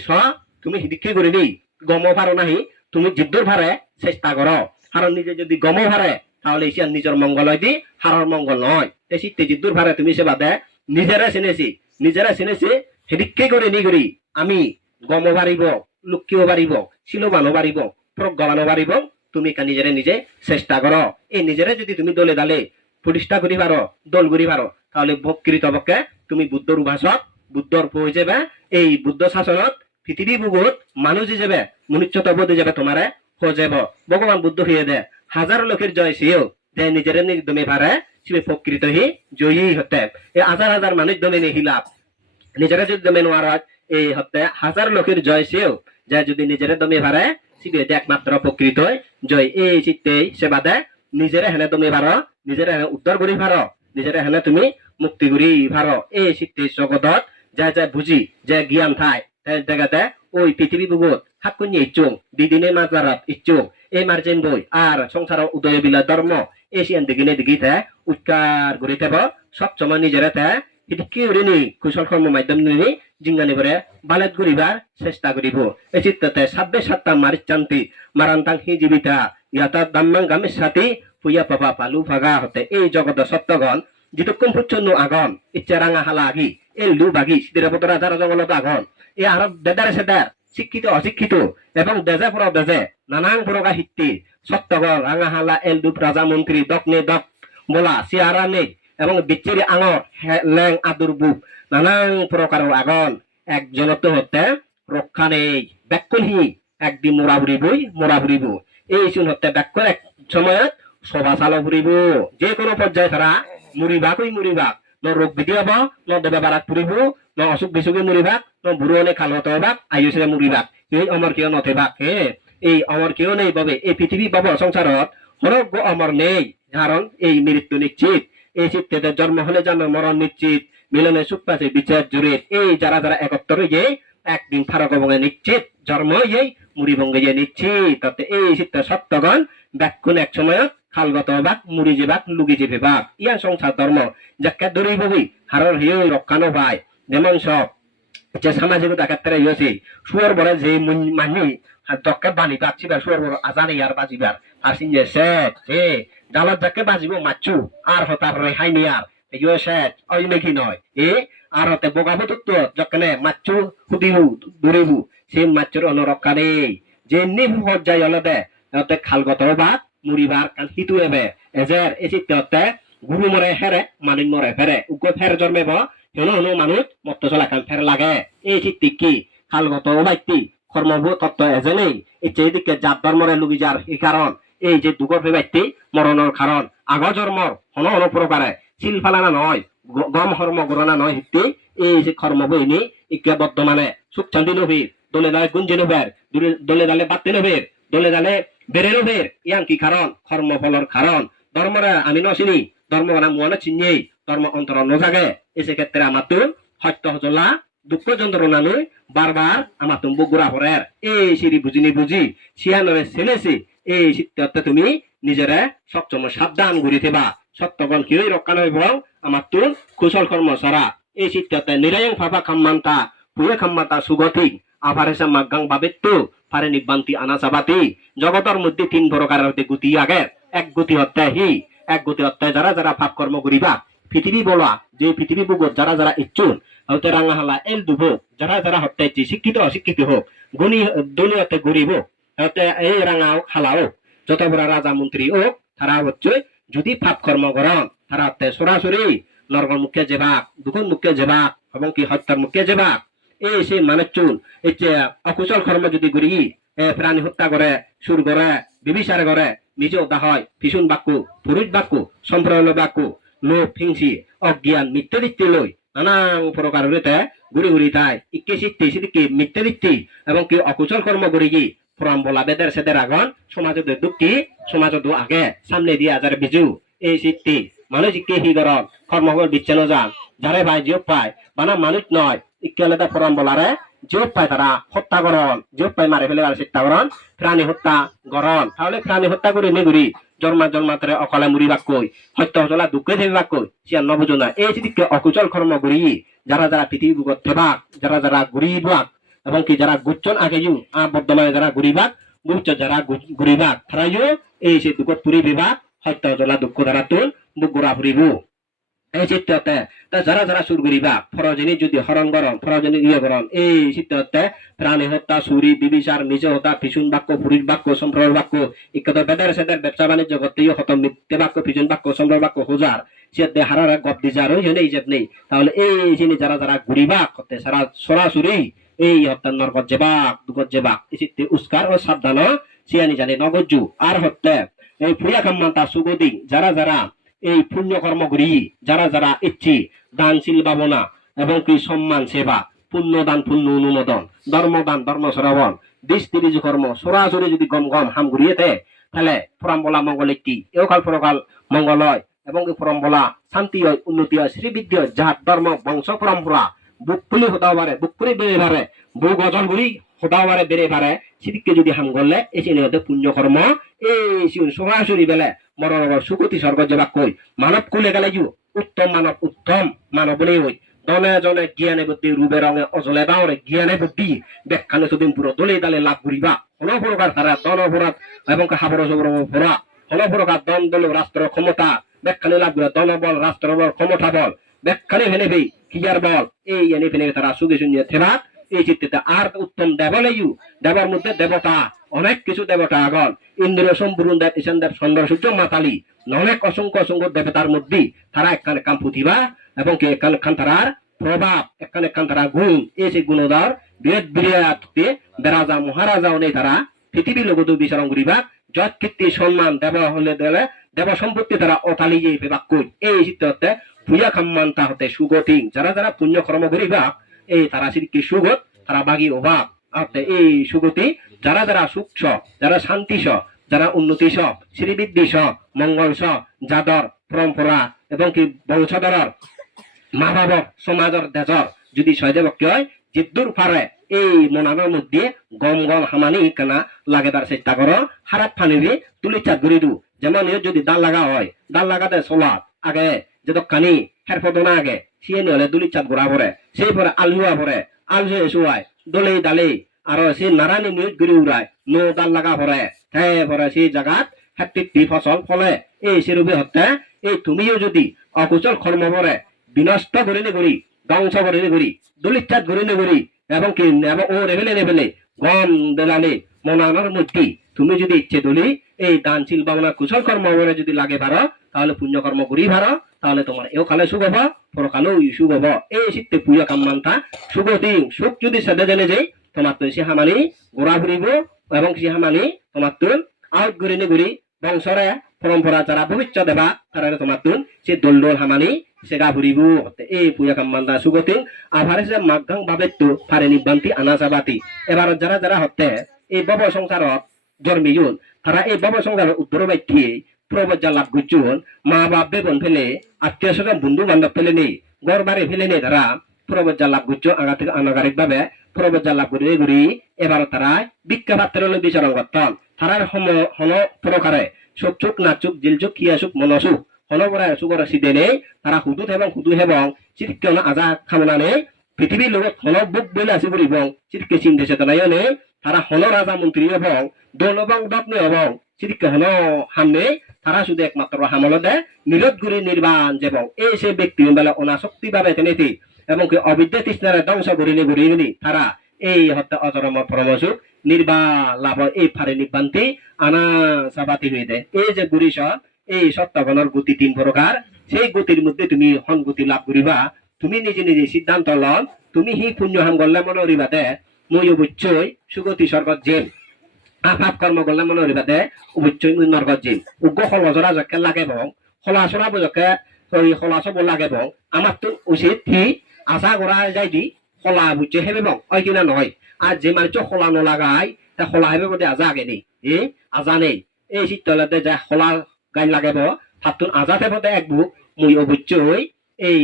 তুমি হিদিকে করে নেই গম ভারো নাহি তুমি জিদ্দুর ভারে চেষ্টা করো কারণ নিজে যদি গম ভারে তাহলে এসে নিজের মঙ্গল হয় দি হারার মঙ্গল নয় শীতে জিদ্দুর ভারে তুমি সে বাদে নিজেরা চিনেছি হিদিকে করে নি করি আমি গম বাড়িব লুকিও বাড়িব শিলবানো বাড়িব প্রজ্ঞানো বাড়িব তুমি নিজেরে নিজে চেষ্টা করো এই নিজেরে যদি তুমি দলে দালে প্রতিষ্ঠা করি পারো দল করি পারো তাহলে প্রকৃত পক্ষে তুমি বুদ্ধর উপাসক বুদ্ধর পৌঁছে যাবে এই বুদ্ধ শাসনত পৃথিবী বুগুত মানুষ যাবে মনুষ্যতা বোধে যাবে তোমারে হয়ে যাব ভগবান বুদ্ধ হয়ে দে হাজার লোকের জয় সেও যে নিজের দমে পারে সে প্রকৃত হি জয়ী হতে এই হাজার হাজার মানুষ দমে নিহিলাপ নিজেরা যদি দমে নোয়ার এই হতে হাজার লোকের জয় সেও যে যদি নিজের দমে পারে সে একমাত্র প্রকৃত জয় এই চিত্তে সেবা দেয় নিজেরা হেনে দমে পারো নিজেরা হেনে উদ্ধার করি পারো নিজেরা হেনে তুমি মুক্তি করি পারো এই চিত্তে জগতত যা যা বুঝি যে জ্ঞান থাই জায়গাতে ওই পৃথিবী বুগুত হাকুনি ইচ্ছুং দিদিনে মাজারাত ইচ্ছুং এই মার্জেন বই আর সংসার উদয় বিলা ধর্ম এশিয়ান দিগিনে দিগিতে উৎকার করে দেব সবসময় নিজেরাতে এদিকে উড়িনি কুশল কর্ম মাধ্যম নিনি জিঙ্গানি করে বালেত ঘুরিবার চেষ্টা করিব এই চিত্ততে 27 মারিচ চান্তি মারান্তাং হি জীবিতা ইয়াতা দাম্মাং গামের সাথী ফুয়া পাপা পালু ফাগা হতে এই জগত সত্যগণ যেটুকুন ফুচ্ছন্ন আগন ইচ্ছা রাঙা হালা আগি এই লু বাগি সিদ্ধিরাপতরা যারা জঙ্গলত আগন এই আরব দেদারে সেদার শিক্ষিত অশিক্ষিত এবং দেজে পর দেজে নানান প্রকার হিত্তি সত্যগণ রাঙা হালা এল দুপ রাজা মন্ত্রী দক নে দক বলা সিয়ারা নেই এবং বিচ্ছিরি আঙর ল্যাং আদুর বুক নানান প্রকার আগন একজনত হতে রক্ষা নেই ব্যাকুল হি একদিন মোরাবুরি বই মোরাবুরিব এই শুন হতে ব্যাকুল এক সময়ত সভা চালো ফুরিব যে কোনো পর্যায়ে তারা মুড়িবাক ন রোগ বিধি হব ন দেবে বারাক ফুরিব ন অসুখ বিসুখে মুড়িবাক ন বুড়ো অনেক খাল হতে হবাক আয়ুষে মুড়িবাক এই অমর কেউ নথেবাক হে এই অমর কেউ নেই বাবে এই পৃথিবী পাব সংসারত হরক অমর নেই কারণ এই মৃত্যু নিশ্চিত, এই চিত্তে জন্ম হলে জন্ম মরণ নিশ্চিত, মিলনে সুখ পাশে বিচার জুড়ে এই যারা যারা একত্র হয়ে একদিন ফারক বঙ্গে নিশ্চিত, জন্ম এই মুড়ি বঙ্গে যে নিশ্চিত, তাতে এই চিত্তে সত্যগণ ব্যাকুণ এক সময় খালগত বাক মুড়ি যে বাক লুগি যে বাক ইয়ান সংসার ধর্ম যাকে দূরেই ববি হারর হিও রক্ষানো ভাই যেমন সব যে সামাজিকতা ক্ষেত্রে হয়েছে সুয়ার বলে যে মানি দক্কে বানি বাঁচিবার সুয়ার বড় আজানে আর বাজিবার আর সিনজে সেট যে জালার যাকে বাজিব মাচু আর হতার রেহাই নিয়ার ইয়ে সেট ওই নাকি নয় এ আর হতে বোগাবো তো যখনে মাচু হুদিবু দূরেবু সেই মাচুর অনুরক্ষা নেই যে নিবু হজ্জাই অলদে হতে খালগত বা মুড়িবার কান হিতু এবে এজের এসিতে হতে গুরু মরে হেরে মানিক মরে ফেরে উগ্র ফের জন্মেব হেনো হেনো মানুষ মত্ত চলা কান ফের লাগে এই চিত্তি কি খালগত বাইতি কর্মভূ তত্ত্ব এজেনেই এই দিকে জাত ধর্মরে লুগি যার এই কারণ এই যে দুগর বাইতি মরণের কারণ আগ জন্মর হন হন প্রকারে শিল ফালানা নয় গম হর্ম গণনা নয় হিত্তি এই যে কর্মভূ ইনি ইকে বর্তমানে সুখ শান্তি নভীর দলে দালে গুঞ্জে নভের দলে দালে বাত্তে নভের দলে দালে বেড়ে নভের ইয়ান কি কারণ কর্মফলর কারণ ধর্মরা আমি নচিনি ধর্ম মনে চিনিয়েই ধর্ম অন্তর নজাগে এসে ক্ষেত্রে আমার তো সত্য হজলা দুঃখ যন্ত্রণা নই বারবার আমার তুমি বগুড়া পরের এই সিঁড়ি বুঝিনি বুঝি শিয়ানরে ছেলেছি এই সিদ্ধতে তুমি নিজেরা সক্ষম সাবধান ঘুরি থেবা সত্যগণ কেউই রক্ষা নয় বরং আমার তো কুশল কর্ম সরা এই সিদ্ধতে নিরায়ং ফাফা খাম্মান্তা পুয়ে খাম্মাতা সুগতিক আবার এসে মাগাং বাবেত্তু পারে নিবান্তি আনাসাবাতি জগতের মধ্যে তিন প্রকারের গতি আগে এক গতি হত্যায় হি এক গতি হত্যায় যারা যারা পাপ কর্ম করিবা পৃথিবী বলা যে পৃথিবী বুগত যারা যারা ইচ্ছুন হতে রাঙাহালা এল দুব যারা যারা হত্যায় শিক্ষিত অশিক্ষিত হোক গুণী দুনিয়াতে গরিব হতে এই রাঙাও খালাও যত বড় রাজা মন্ত্রী হোক তারা হচ্ছে যদি পাপ কর্ম করেন তারা হতে সরাসরি নরকর মুখে যেবাক দুঃখের মুখে যেবাক এবং কি হত্যার মুখে যেবাক এই সেই মানুষ চুন এই যে অকুশল কর্ম যদি করি প্রাণী হত্যা করে সুর করে বিবিচার করে নিজে ওদা হয় ভীষণ বাক্য পুরুষ বাক্য সম্প্রদায় বাক্য লোভ হিংসি অজ্ঞান মিথ্যে দিচ্ছি লই নানান প্রকার হইতে ঘুরি ঘুরি তাই ইকে শিখতে সেদিকে মিথ্যে দিচ্ছি এবং কি অকুশল কর্ম করি কি ফরাম বলা বেদের সেদের আগন সমাজত দুঃখী সমাজত আগে সামনে দিয়ে আজার বিজু এই শিখতে মানুষ ইকে হি গরম কর্মফল দিচ্ছে না যান যারে ভাই জিও পায় বানা মানুষ নয় ইকে আলাদা ফরাম বলারে জিও পায় তারা হত্যা করন জিও পায় মারে ফেলে আর চেষ্টা করন প্রাণী হত্যা করন তাহলে প্রাণী হত্যা করে নেগুরি জন্মান্তরে অকলে মুড়িবাক কই সত্য হচলা দুঃখে দেবিবাক কই সিয়ান নবুঝো না এই দিকে অকুশল কর্ম করি যারা যারা পৃথিবী বুকত থেবাক যারা যারা ঘুরিবাক এবং কি যারা গুচ্ছন আগেও বর্তমানে যারা ঘুরিবাক গুচ্ছ যারা ঘুরিবাক তারাইও এই সে দুঃখত পুরি বিবাক সত্য হচলা দুঃখ দ্বারা তুল বুক গোড়া ফুরিব এই চিত্ততে যারা যারা সুর করিবা ফরজনী যদি হরণ গরম ফরজনী ইয়ে গরম এই চিত্ততে প্রাণী হত্যা চুরি বিবিচার নিজে হত্যা ভীষণ বাক্য পুরুষ বাক্য সম্প্রদায় বাক্য ইত্যাদি বেদের সেদের ব্যবসা বাণিজ্য করতেই হত মিথ্যে বাক্য ভীষণ বাক্য সম্প্রদায় বাক্য হোজার সে হারার গপ দিজার হয়ে নেই যে নেই তাহলে এই জিনিস যারা যারা ঘুরিবা করতে সারা সরাসরি এই হত্যার নরকত যেবাক দুগত যেবাক এই চিত্তে উস্কার ও সাবধান সিয়ানি জানে নগজু আর হত্যা এই ফুয়া খাম্মান্তা সুগদি যারা যারা এই পুণ্য কর্ম করি যারা যারা ইচ্ছি দানশীল ভাবনা এবং কি সম্মান সেবা পুণ্য দান পুণ্য অনুমোদন ধর্মদান ধর্ম শ্রবণ দৃষ্টিরিজ কর্ম সরাসরি যদি গম গম হাম ঘুরিয়েতে তাহলে ফরাম বলা মঙ্গল একটি এওকাল পরকাল মঙ্গল হয় এবং ফরাম বলা শান্তি হয় উন্নতি হয় শ্রীবৃদ্ধি হয় জাত ধর্ম বংশ পরম্পরা বুক ফুলি হতাও পারে বুক ফুলি বেড়ে পারে বুক অজল গুলি হতাও পারে বেড়ে পারে সেদিকে যদি হাম করলে এসে নিহত পুণ্য কর্ম এই সরাসরি বেলে মরণগর সুগতি স্বর্গ যেবাক কই মানব কুলে গেলে উত্তম মানব বলেই হই দনে জনে জ্ঞানে বুদ্ধি রূপে রঙে অজলে দাওরে জ্ঞানে বুদ্ধি ব্যাখ্যানে সুদিন পুরো দলে দালে লাভ করিবা হলপ্রকার তারা দনভরাত এবং হাবর জবর ভরা হলপ্রকার দন দল রাষ্ট্র ক্ষমতা ব্যাখ্যানে লাভ করে দনবল রাষ্ট্র বল ক্ষমতা বল ব্যাখ্যানে ফেনেবে কিয়ার বল এই এনে ফেনে তারা সুগে শুনিয়ে থেবা এই চিত্তে আর উত্তম দেবলেইউ দেবর মধ্যে দেবতা অনেক কিছু দেবতা আগল ইন্দ্রিয় সম্পূর্ণ দেব ঈশান দেব চন্দ্র সূর্য মাতালি অনেক অসংখ্য অসংখ্য দেবতার মধ্যে তারা একখানে কাম পুঁথিবা এবং কি একখান তারার প্রভাব একখানে একখান তারা গুণ এই সেই গুণধর বৃহৎ বৃহৎ বেরাজা মহারাজাও নেই তারা পৃথিবী লোক বিচরণ করিবা যত কীর্তি সম্মান দেব হলে দিলে দেব সম্পত্তি তারা অতালি যে বিভাগ কই এই চিত্তে পূজা খাম্মান্তা হতে সুগতি যারা যারা পুণ্য কর্ম করিবা এই তারা কি সুগত তারা বাগি অভাব এই সুগতি যারা যারা সুখ যারা শান্তি যারা উন্নতি সহ শ্রীবৃদ্ধি সহ মঙ্গল সহ যাদর পরম্পরা এবং কি বংশধরর মা বাবক সমাজর দেশর যদি সহজে হয় জিদ্দুর পারে এই মনানোর মধ্যে গম গম হামানি কানা লাগাবার চেষ্টা করো হারাত ফানিবি তুলি চাট ঘুরি দু যেমন যদি ডাল লাগা হয় ডাল লাগাতে চলাত আগে যে কানি হেরফদনা আগে সিয়ে নিলে দুলি চাট ঘোরা পরে সেই পরে আলুয়া পরে আলু এসুয়ায় দলে ডালে আর সে নারানি মিউট ঘুরি উড়ায় নো ডাল লাগা পরে হ্যাঁ পরে সেই জায়গাত হ্যাপটি ফসল ফলে এই সেরূপে হত্যা এই তুমিও যদি অকুশল কর্ম পরে বিনষ্ট করে করি ধ্বংস করে করি দলিত করে করি এবং কি ও রেবেলে গম দেলালে মনানোর মধ্যে তুমি যদি ইচ্ছে দলি এই দানশীল ভাবনা কুশল কর্ম যদি লাগে পারো তাহলে পুণ্যকর্ম করি পারো তাহলে তোমার এও কালে সুখ হব পরকালেও সুখ হব এই শীতে পুজো কামমানটা সুখ দিন সুখ যদি সেদে জেনে যাই তোমার তো সে হামানি গোড়া ঘুরিব এবং সে হামানি তোমার তো আউট ঘুরি বংশরে পরম্পরা যারা ভবিষ্যৎ দেবা তারা তোমার তো সে দোল দোল হামানি সেগা ঘুরিব এই পুজো কামমানটা সুগতি আভারে যে মাগাং ভাবে তো ফারে নিবান্তি আনা যাবাতি এবার যারা যারা হতে এই বব সংসারত জন্মিজুন তারা এই বব সংসারের উত্তর ব্যক্তি প্রবজ্জা লাভ গুজুন মা বাপ বেবন ফেলে আত্মীয় স্বজন বন্ধু বান্ধব ফেলে নেই গড় বাড়ি ফেলে নেই তারা প্রবজ্জা লাভ গুজ আগা থেকে আনাগারিক ভাবে প্রবজ্জা লাভ ঘুরে ঘুরি এবার তারা বিজ্ঞা পাত্রের বিচারণ করতাম তারার হন প্রকারে চোখ চোখ নাচুক জিলচুক কিয়াসুক মনসুক হনবরা সুগরা সিদে নেই তারা হুদুত এবং চিৎকেন আজা খামনা নেই পৃথিবীর লোক হন বুক বলে আসি বলি এবং চিৎকে চিন্তে চেতনায় নেই তারা হন রাজা মন্ত্রী এবং দোল এবং দগ্নে এবং চিৎকে হন হামনে তারা শুধু একমাত্র হামল দেয় নিরোধ ঘুরে নির্বাণ এবং এই সে ব্যক্তি বেলা অনাশক্তি ভাবে তেনেতি এবং কি অবিদ্যা তৃষ্ণারে ধ্বংস ঘুরিনি তারা এই হত্যা অজরম পরমসুখ নির্বাণ লাভ এই ফারে নিবান্তি আনা সাবাতি হয়ে দেয় এই যে গুরিশ এই সত্তাবনের গতি 3 প্রকার সেই গতির মধ্যে তুমি হন গতি লাভ করিবা তুমি নিজে নিজে সিদ্ধান্ত লন তুমি হি পুণ্য হাম গল্লে মনে করিবা দে মই অবশ্যই সুগতি স্বর্গত যেম আপাপ কর্ম গল্লে মনে করিবা দে অবশ্যই মই নরগত যেম উগ্র হলজরা জকে লাগে বং হলাসরা বজকে ওই হলাসব লাগে বং আমার তো উচিত হি আশা করা যায় দি হলা বুঝে হেবে বং ওই কিনা নয় আর যে মানুষ হলা নলাগায় তা হলা হেবে বদে আজা আগে নেই আজা নেই এই শীতলতে যা হলা গাই লাগাব ভাবতুন আজাতে পথে এক বুক মই অবশ্যই এই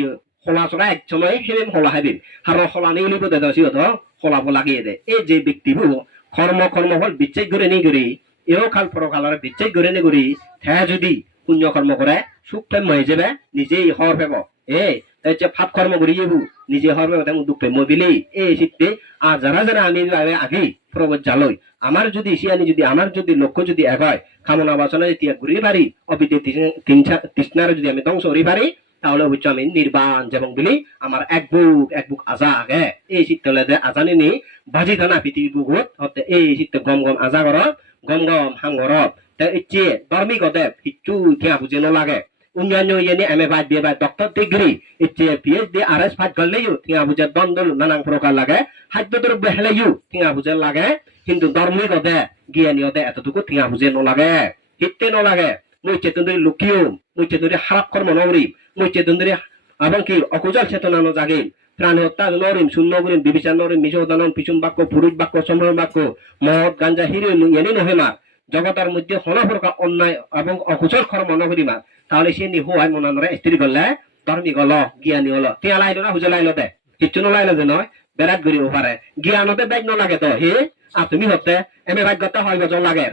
হলা চড়া এক সময় হেবেম হলা হেবিম আর হলা নেই উলিব দে দশি হতো হলাব লাগিয়ে দে এই যে ব্যক্তিবু কর্ম ফল বিচ্ছেদ করে নেই করি এও খাল পরকালের বিচ্ছেদ করে নেই করি হ্যাঁ যদি পুণ্য কর্ম করে সুখ ফেম হয়ে যাবে নিজেই হর ফেব তাই যে ফাপ কর্ম করি যাবু নিজে হর ফেব তেমন দুঃখ মই বিলেই এই শীতে আর যারা যারা আমি আগে প্রবজ্জালয় আমার যদি সিয়ানি যদি আমার যদি লক্ষ্য যদি এক হয় কামনা বাসনা যদি ঘুরি পারি অবিদ্যা তৃষ্ণার যদি আমি ধ্বংস করি পারি তাহলে অবশ্যই আমি নির্বাণ যেমন বলি আমার এক বুক আজা আগে এই শীতলে আজানি নি বাজি থানা পৃথিবী বুকুত হতে এই শীত গম আজা কর গম হাঙ্গর ইচ্ছে ধর্মী গদে হিচু থিয়া বুঝে নলাগে অন্যান্য ইয়ে এম এ বাদ দিয়ে ডক্টর ডিগ্রি ইচ্ছে পিএইচডি আরএস ফাইট করলেও থিয়া বুঝে দ্বন্দ্ব নানান প্রকার লাগে খাদ্য দ্রব্য হেলেও থিয়া বুঝে লাগে কিন্তু ধর্মী গদে জ্ঞানী হতে এতটুকু থিয়া বুঝে নলাগে হিতে নলাগে মই চেতন ধরে লুকিও মই চেতন ধরে খারাপ কর্ম নকরি মই চেতন ধরে এবং কি অকুজল চেতনা জাগিন প্রাণ হত্যা নরিম শূন্য করিম বিবিচার নরিম মিশোদানন পিছুম বাক্য পুরুষ বাক্য সম্ভ্রম বাক্য মদ গাঞ্জা হিরোইন এনে নহেমা জগতের মধ্যে হল প্রকার অন্যায় এবং অকুশল কর্ম নকরিমা তাহলে সে নি হওয়ায় মনানরে স্ত্রী গলে ধর্মী গল জ্ঞানী হল তিয়া লাইলো না হুজে লাইলো দে কিচ্ছু নলাইলো যে নয় বেড়াত ঘুরিব পারে জ্ঞানতে ব্যাগ নলাগে তো আর তুমি হতে এম এ ভাগ করতে হয় বছর লাগে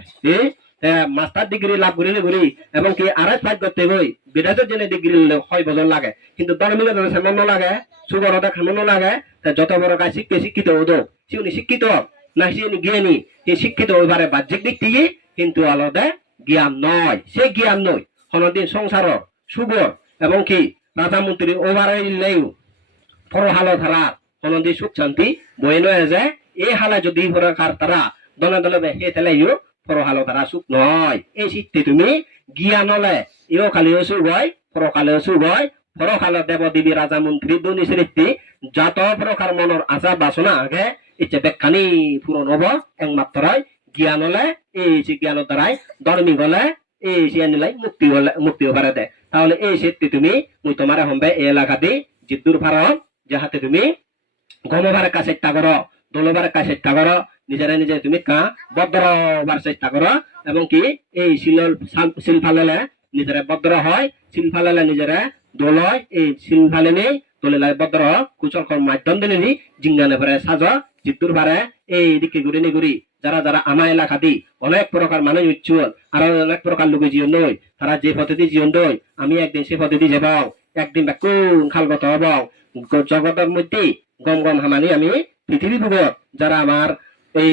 মাস্টার ডিগ্রি লাভ ঘুরি এবং কি আড়াই ফাইট করতে গই বিদেশের জেনে ডিগ্রি হয় বছর লাগে কিন্তু ধর্মীয় সেমন নলাগে সুগরতে খামন লাগে যত বড় কাজ শিক্ষিত হতো সিউনি শিক্ষিত না সিউনি জ্ঞানী এই শিক্ষিত ওইবারে বাহ্যিক দিক দিয়ে কিন্তু আলাদা জ্ঞান নয় সে জ্ঞান নয় হনদিন সংসার সুগর এবং কি রাজা মন্ত্রী ওভারে ইল্লেও পরহালো ধারা হনদি সুখ শান্তি বয়ে নয় যায় এই হালা যদি প্রকার তারা দলে দলে হে তেলাইও পরহালো ধারা সুখ নয় এই শীতে তুমি জ্ঞান হলে এও খালিও সুখ হয় পরকালেও সুখ হয় পরকাল দেব দেবী রাজা মন্ত্রী দুনি সৃষ্টি যত প্রকার মনের আশা বাসনা আগে ইচ্ছে বেখানি পূরণ হব একমাত্র জ্ঞান হলে এই জ্ঞানের দ্বারাই ধর্মী গলে এই নিলাই মুক্তি হবারে দে তাহলে এই শীতে তুমি মুই তোমার হম্বে এই এলাকা দি জিদ্দুর ফারম যাহাতে তুমি গমবার কাছে করো দলবার কাছে করো নিজেরা নিজে তুমি কা বদ্র হবার চেষ্টা করো এবং কি এই শিল ফালেলে নিজেরা বদ্র হয় শিল ফালেলে নিজেরা দোল হয় এই শিল ফালে নেই দোলে বদ্র কুচল মাধ্যম দিনে নি জিঙ্গানে পারে সাজ জিদ্দুর পারে এই দিকে ঘুরে নি ঘুরি যারা যারা আমার এলাকা দি অনেক প্রকার মানুষ উচ্চুল আর অনেক প্রকার লোক জীবন নই তারা যে পদ্ধতি জীবন দই আমি একদিন সে পদ্ধতি যাব একদিন কোন খালগত হব জগতের মধ্যে গম গম হামানি আমি পৃথিবী ভুগ যারা আমার এই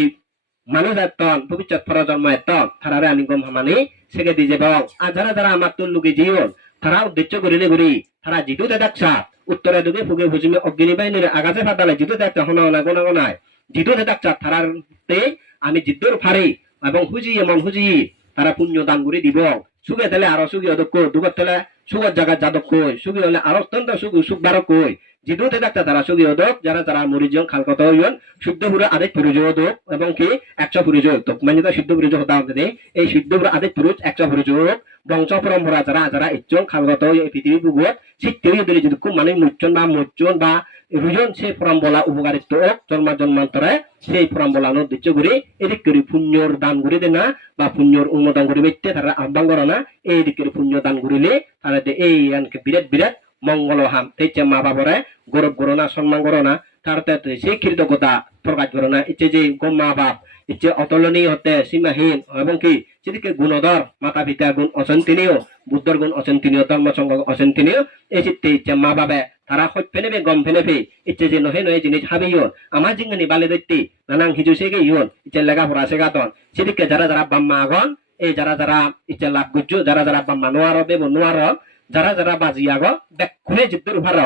মানুষ এতন ভবিষ্যৎ প্রজন্ম এতন তারা আমি গম হামানি সেকে দিয়ে যাব আর যারা যারা আমার তোর লোকে জীবন তারা উদ্দেশ্য করিলে ঘুরি তারা জিতু দেখছা উত্তরে দুগে ফুগে ভুজিমে অগ্নি বাহিনীর আগাছে ফাটালে জিতু দেখতে হনা হনা গোনা গোনায় জিতু দেখছা তারার আমি জিদ্দুর ফারি এবং হুজি এমন হুজি তারা পুণ্য দান করে দিব সুখে তেলে আরো সুখী অদক্ষ দুগত তেলে সুগত জায়গা যাদক কই সুখী হলে আরো অত্যন্ত সুখ বারক কই জিদুতে ডাক্তার তারা সুখী অদক যারা যারা মরিজন খালকত হইন শুদ্ধ পুরো আদেশ পুরুষ অদক এবং কি 100 পুরুষ অদক মানে শুদ্ধ পুরুষ হতা হবে এই শুদ্ধ পুরো আদেশ পুরুষ 100 পুরুষ অদক বংশ পরম্পরা যারা যারা ইচ্ছন খালকত এই পৃথিবী বুগত শিখতেই যদি যদি খুব মানে মুচ্ছন বা রুজন সেই ফরম বলা উপকারিত্ব জন্মান্তরে সেই ফরম বলানো উদ্দেশ্য করে এদিক করে পুণ্যর দান করে দে না বা পুণ্যর উন্নদান করে বেঁচতে তারা আহ্বান করে না এই দিক করে পুণ্য দান করিলে তারা এই বিরাট বিরাট মঙ্গল হাম তেইছে মা বাবরে গৌরব করো না সম্মান করো না তার সেই কৃতজ্ঞতা প্রকাশ করো না ইচ্ছে যে গম মা বাপ ইচ্ছে অতুলনীয় হতে সীমাহীন এবং কি সেদিকে গুণধর মাতা পিতা গুণ অচন্তিনীয় বুদ্ধর গুণ অচন্তিনীয় ধর্ম সংঘ অচন্তিনীয় এই চিত্তে ইচ্ছে মা বাবে তারা হই ফেনেবে গম ফেনেবে ইচ্ছে যে নহে নহে জিনিস হাবিও আমার জিঙ্গানি বালে দৈত্যি নানাং হিজু সেগে ইহন ইচ্ছে লেখাপড়া শেখাতন সেদিকে যারা যারা বাম্মা আগন এই যারা যারা ইচ্ছে লাভ গুজ্জু যারা যারা বাম্মা নোয়ার দেব নোয়ার যারা যারা বাজি আগ দেখুনে জিদ্দুর ভার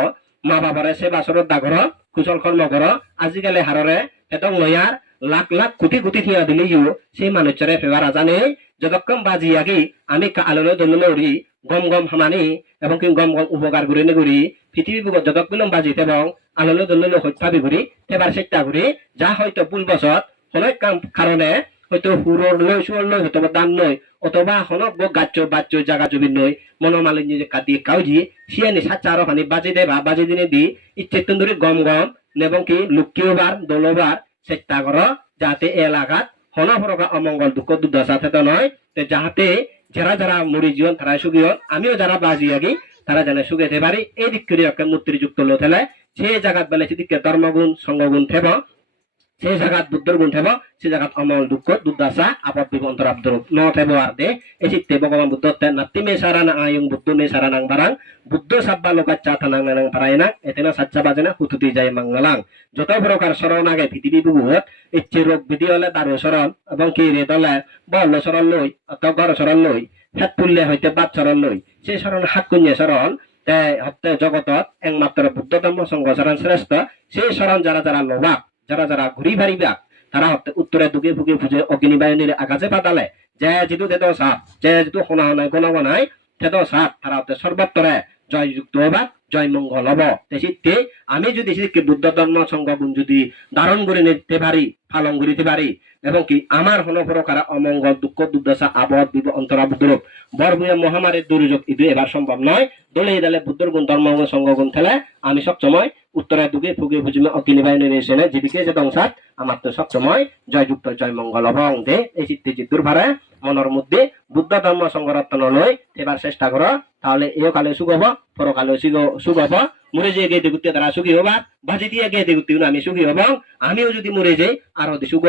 মা বাবারে সেবা শ্রদ্ধা কর কুশল কর্ম কর আজিকালি হাররে এতং লয়ার লাখ লাখ কোটি কোটি থিয়া দিলেও সেই মানুষরে ফেবার জানে যতক্ষণ বাজি আগে আমি আলোলো দলুরি গম গম হামানি এবং কি গম গম উপকার করে নেগুরি পৃথিবী বুক যতক্ষণ বাজিতে এবং আলোলো দলুলো হত্যাবি ঘুরি এবার চেষ্টা করি যা হয়তো ভুল বছর অনেক কারণে হয়তো হুরর লই সুর লই হয়তো দান নই অথবা হনক গাচ্ছ বাচ্চ জায়গা জমি নই মনোমালিন্য যে কাটিয়ে কাউজি সিয়ানি সাচ্চা আরো পানি বাজি দেবা বাজি দিনে দি ইচ্ছে তন্দুরি গম গম এবং কি লুকিওবার দলবার চেষ্টা করো যাতে এলাকাত হনফরকা অমঙ্গল দুঃখ দুর্দশা থেত নয় যাহাতে যারা যারা মরি জীবন তারা সুখী হন আমিও যারা বাজি আগে তারা যেন সুখেতে পারি এই দিক করে একটা মূর্তির যুক্ত লো থেলে সেই জায়গাত বেলে সেদিকে ধর্মগুণ সঙ্গগুণ থেব সেই জায়গাত বুদ্ধর গুণ থেব সেই জায়গাত অমল দুঃখ দুর্দশা আপদ বিপন্তর আব্দুর ন থেব আর দে এই চিত্তে ভগবান বুদ্ধ নাতি মে সারানা আয়ুং বুদ্ধ মে সারানাং বারাং বুদ্ধ সাব্বা লোকাচ্চা থানাং নানাং পারায়না এতেনা সাচ্চা বাজেনা হুতুতি যায় মঙ্গলাং যত প্রকার শরণ আগে পৃথিবী বুগুত ইচ্ছে রোগ বিধি হলে দারু শরণ এবং কি রে দলে বল শরণ লই অত ঘর শরণ লই হেত পুললে হইতে বাদ শরণ লই সেই শরণ হাত কুঞ্জে শরণ হতে জগতত একমাত্র বুদ্ধ ধর্ম সংঘ শরণ শ্রেষ্ঠ সেই শরণ যারা যারা লোভাক যারা যারা ঘুরি ভারিবা তারা হতে উত্তরে দুগে ফুগে ফুজে অগ্নি বাহিনীর আকাশে পাতালে যে যেটু তেত সাপ যে যেটু শোনা হনায় গোনা গনায় তেত সাপ তারা হতে সর্বত্তরে জয়যুক্ত হবা জয় মঙ্গল হব তেসিতে আমি যদি সেদিকে বুদ্ধ ধর্ম সংঘগুণ যদি ধারণ করে নিতে পারি পালন করিতে পারি এবং কি আমার হন প্রকার অমঙ্গল দুঃখ দুর্দশা আবদ বিব অন্তরাবুদ্রূপ বরবুয়ে মহামারীর দুর্যোগ ইদু এবার সম্ভব নয় দলে দলে বুদ্ধর গুণ ধর্ম সংঘগুণ খেলে আমি সবসময় উত্তরে দুগে ফুগে ভুজিমে অগ্নি বাহিনীর এসে যেদিকে যে দংসাত আমার তো সবসময় জয়যুক্ত জয় মঙ্গল অভং দে এই চিত্তে জিদ্দুর ভারে মনের মধ্যে বুদ্ধ ধর্ম সংরক্ষণ লই এবার চেষ্টা করো তাহলে এও কালে সুখ হব পরকালে সুখ হব মরে যে গে দেগুতে তারা সুখী হবা বাজি দিয়ে গে দেগুতে আমি সুখী হব আমিও যদি মরে যাই আর সুখ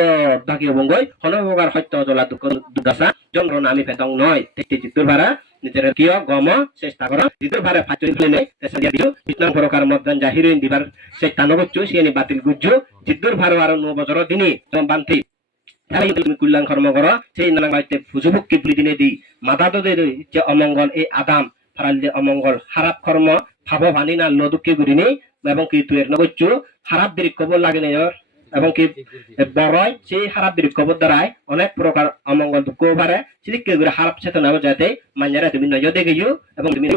বাকি হব গই হনপ্রকার সত্য জলা দুঃখ দুর্দশা যন্ত্রণা আমি পেতং নয় জিদ্দুর ভাড়া নিজের কিয় গম চেষ্টা করো জিদ্দুর ভাড়া ফাঁচুই ফেলে নেই ইসলাম প্রকার মতদান যা হিরোইন দিবার চেষ্টা নগচ্ছু সিয়ানি বাতিল গুজ্জু জিদ্দুর ভাড়া আর 9 বছর দিনই বান্তি তুমি কল্যাণ কর্ম করো সেই নানা বাড়িতে ফুজুভুক্তি পুলি দিনে দি মাথা তো যে অমঙ্গল এই আদাম ফারাল অমঙ্গল খারাপ কর্ম ভাব ভানি না লদুকে ঘুরিনি এবং কি তুই নগচ্ছু খারাপ দিক খবর লাগে না এবং কি বড়ই সেই খারাপ দিক খবর দ্বারাই অনেক প্রকার অমঙ্গল দুঃখ পারে সেদিকে ঘুরে খারাপ চেতনা যাতে মাঞ্জারা তুমি নজর দেখেছো এবং তুমি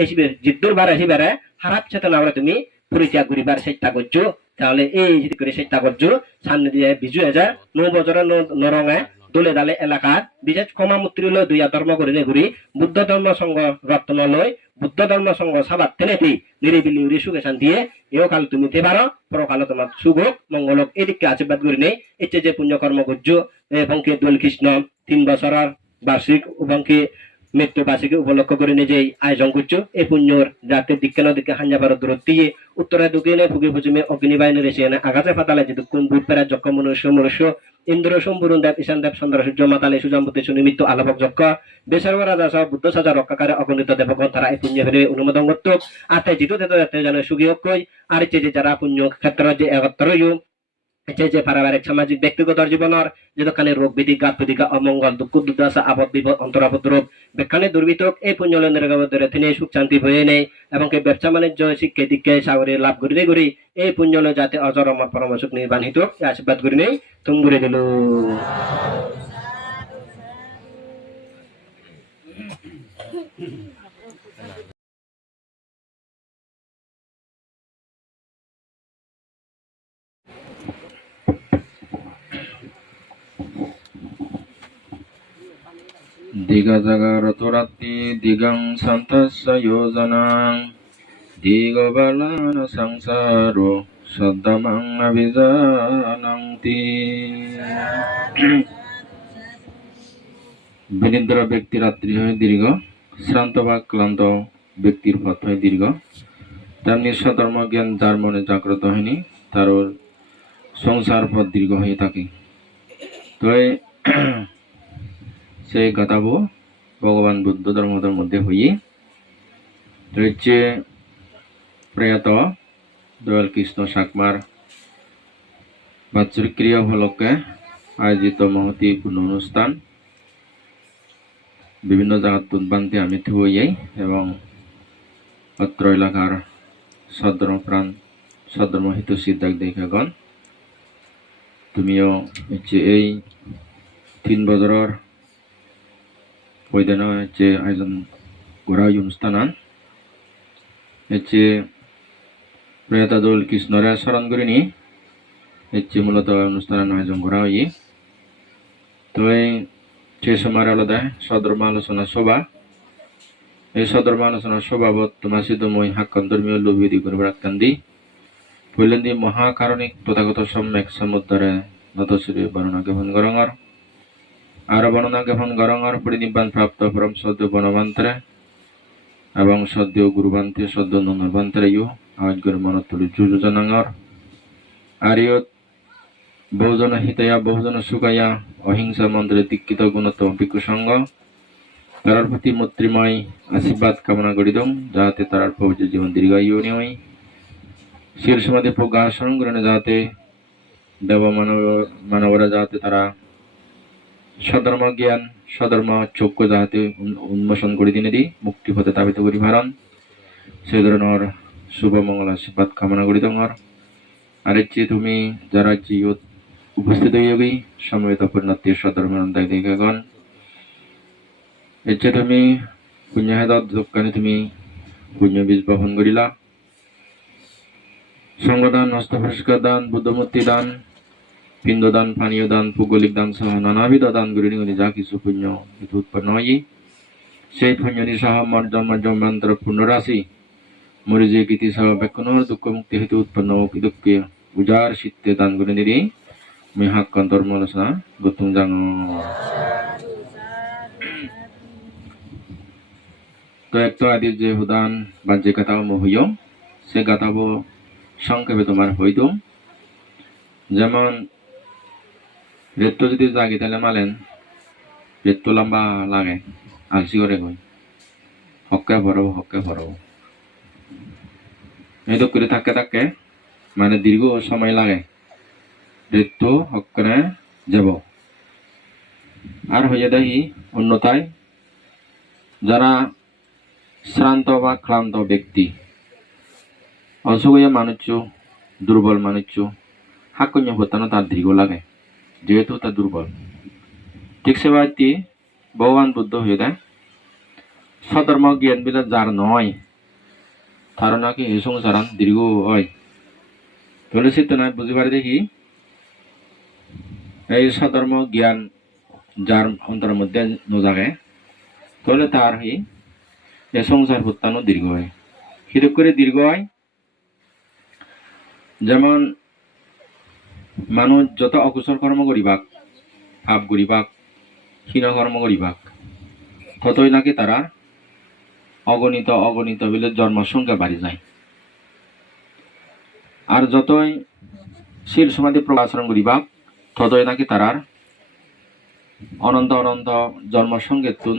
এই জিদ্দুর বার হিবারে খারাপ চেতনা তুমি পরিত্যাগ করিবার চেষ্টা করছো তাহলে এই যদি করে চেষ্টা করছো সামনে দিয়ে বিজু হাজার 9 বছরের নরঙে দলে দালে এলাকার বিশেষ ক্ষমামূর্তি হলো দুইয়া ধর্ম করে ঘুরি বুদ্ধ ধর্ম সংঘ রত্ন লয় বুদ্ধ ধর্ম সংঘ সাবাত তেনেতি নিরিবিলি উড়ি সুখে শান্তিয়ে এও কাল তুমি তে পারো পরকাল তোমার শুভ মঙ্গল এদিকে আশীর্বাদ করি নেই ইচ্ছে যে পুণ্য কর্ম করছো এবং কে দোল কৃষ্ণ 3 বছরের বার্ষিক এবং কি মৃত্যু বার্ষিকী উপলক্ষ করে নিজেই আয়োজন করছো এই পুণ্যর যাতে দিকে না দিকে হাঞ্জা পারো দূরত্ব দিয়ে উত্তরে দক্ষিণে ফুগে পশ্চিমে অগ্নিবাহিনী রেসে আগাছে ফাতালে যে দুঃখ বুধ পেরা যক্ষ মনুষ্য ইন্দ্র সম্পূর্ণ দেব ঈশান দেব চন্দ্র সূর্য মাতালে সুজম্পতি সুনিমিত্ত আলোপক যক্ষ বেসর্ব রাজা সহ বুদ্ধ সাজা রক্ষাকারে অগণিত দেবগণ তারা এই পুণ্য ফেলে অনুমোদন করত আতে জিতো যাতে যেন সুখী হই আর যে যারা পুণ্য ক্ষেত্র যে একত্র যে পারিবারিক সামাজিক ব্যক্তিগত জীবনের যেখানে রোগ বিধি ঘাত বিধিকা অমঙ্গল দুঃখ দুর্দশা আপদ বিপদ অন্তরাপদ রোগ বেখানে দুর্বিতক এই পুণ্য লেনের তিনি সুখ শান্তি বয়ে নেই এবং ব্যবসা বাণিজ্য শিক্ষা দীক্ষা সাগরে লাভ করিতে করি এই পুণ্য যাতে অজর অমর পরম সুখ নির্বাণিত আশীর্বাদ করি নেই তুমি ঘুরে দিল Digajagaraturatti digang santassa yojanang digabalana sangsaro saddamang abijanangti বিনিদ্র ব্যক্তি রাত্রি হয় দীর্ঘ শ্রান্ত বা ক্লান্ত ব্যক্তির পথ হয় দীর্ঘ তেমনি সধর্ম জ্ঞান যার মনে জাগ্রত হয়নি তার সংসার পথ দীর্ঘ হয়ে থাকে তো সেই গাতাবো ভগবান বুদ্ধ ধর্মদের মধ্যে হয়ে রয়েছে প্রয়াত দয়াল কৃষ্ণ শাকমার বাৎসরিক ক্রিয়া উপলক্ষে আয়োজিত মহতি পূর্ণ অনুষ্ঠান বিভিন্ন জায়গাত তুলবান্তি আমি থুয়ে এবং অত্র এলাকার সধর্ম প্রাণ সধর্ম হিত সিদ্ধাক দেখাগণ তুমিও হচ্ছে এই 3 বছরের ওইদিন হচ্ছে আয়োজন করা অনুষ্ঠান হচ্ছে প্রয়াত দোল কৃষ্ণরে স্মরণ করে নি হচ্ছে মূলত অনুষ্ঠানের আয়োজন করা হয় তো সেই সময় আলাদা সধর্ম আলোচনা সভা এই সধর্ম আলোচনা সভাবত তোমার সিদ্ধ মই হাক্কান ধর্মীয় লোভিদি করবার কান্দি পৈলেন্দি মহাকারণিক তথাগত সম্যক সমুদ্রে নতশ্রী বর্ণনা জ্ঞাপন গরঙর আর বর্ণনা জ্ঞাপন গরঙর পরিনিব্বান প্রাপ্ত পরম সদ্য বনবান্তরে এবং সদ্য গুরুবান্তে সদ্য ননবান্তরে ইউ আজ গুরু মনতুলি যোজনাঙর আর ইয়ত বহুজন হিতয়া বহুজন সুখায়া অহিংসা মন্ত্রে দীক্ষিত গুণত ভিক্ষু সংঘ তার প্রতি মৈত্রীময় আশীর্বাদ কামনা করি দম যাতে তার পবিত্র জীবন দীর্ঘায়ু হয় শীর্ষ সমাধি প্রজ্ঞা স্মরণ করে যাতে দেব মানবরা যাতে তারা সধর্ম জ্ঞান সধর্ম চক্ষু যাতে উন্মোচন করে দিনে দি মুক্তি পথে তাবিত করি ভারণ সেই ধরনের শুভ মঙ্গল আশীর্বাদ কামনা করি তোমার আর ইচ্ছে তুমি যারা জিও উপস্থিত হইবি সমবেত পূর্ণাত্মীয় সধর্মানন্দায় দেখাগণ ইচ্ছে তুমি পুণ্য হেদত যোগকানে তুমি পুণ্য বীজ বপন করিলা সঙ্গদান হস্ত পুরস্কার দান বুদ্ধমূর্তি দান পিণ্ডদান পানীয় দান ভৌগোলিক দান সহ নানাবিধ দান করি যা কিছু পুণ্য উৎপন্ন হয় সেই পুণ্যনি সহ মর্যামান্তর পূর্ণরাশি মরিজে গীতি সহ ব্যাকুণর দুঃখ মুক্তি হেতু উৎপন্ন দুঃখে উজার শীতে দান করে নিরি আমি হাক্কান ধর্ম আলোচনা গৌতম জাং তো একটা আদির যে হুদান বা যে গাতাও হইও সে গাতাবো সংক্ষেপে তোমার হইতো যেমন রেত্ত যদি জাগি তাহলে মালেন রেত্ত লম্বা লাগে আলসি করে গই হক্কে ভরব এই তো করে থাকে মানে দীর্ঘ সময় লাগে রেত্ত হক্কনে যাব আর হয়ে দেখি অন্যথায় যারা শ্রান্ত বা ক্লান্ত ব্যক্তি অসুখীয় মানুষ দুর্বল মানুষ হাক্কন্য হতানো তার দীর্ঘ লাগে যেহেতু তার দুর্বল ঠিক সেবাটি ভগবান বুদ্ধ হয়ে দেয় সধর্ম জ্ঞান বিলাক যার নয় তার নাকি এই সংসারান দীর্ঘ হয় তাহলে সে তো নয় বুঝতে পারে দেখি এই সধর্ম জ্ঞান যার অন্তরের মধ্যে নোজাগে তাহলে তার এ সংসার প্রত্যানো দীর্ঘ হয় হিরক করে দীর্ঘ হয় যেমন মানুষ যত অকুশল কর্ম করিবাক পাপ করিবাক ক্ষীণ কর্ম করিবাক ততই নাকি তারা অগণিত অগণিত বলে জন্মের সংখ্যা বাড়ি যায় আর যতই শীল সমাধি প্রকাশন করিবাক ততই নাকি তারার অনন্ত অনন্ত জন্মের সঙ্গে তুন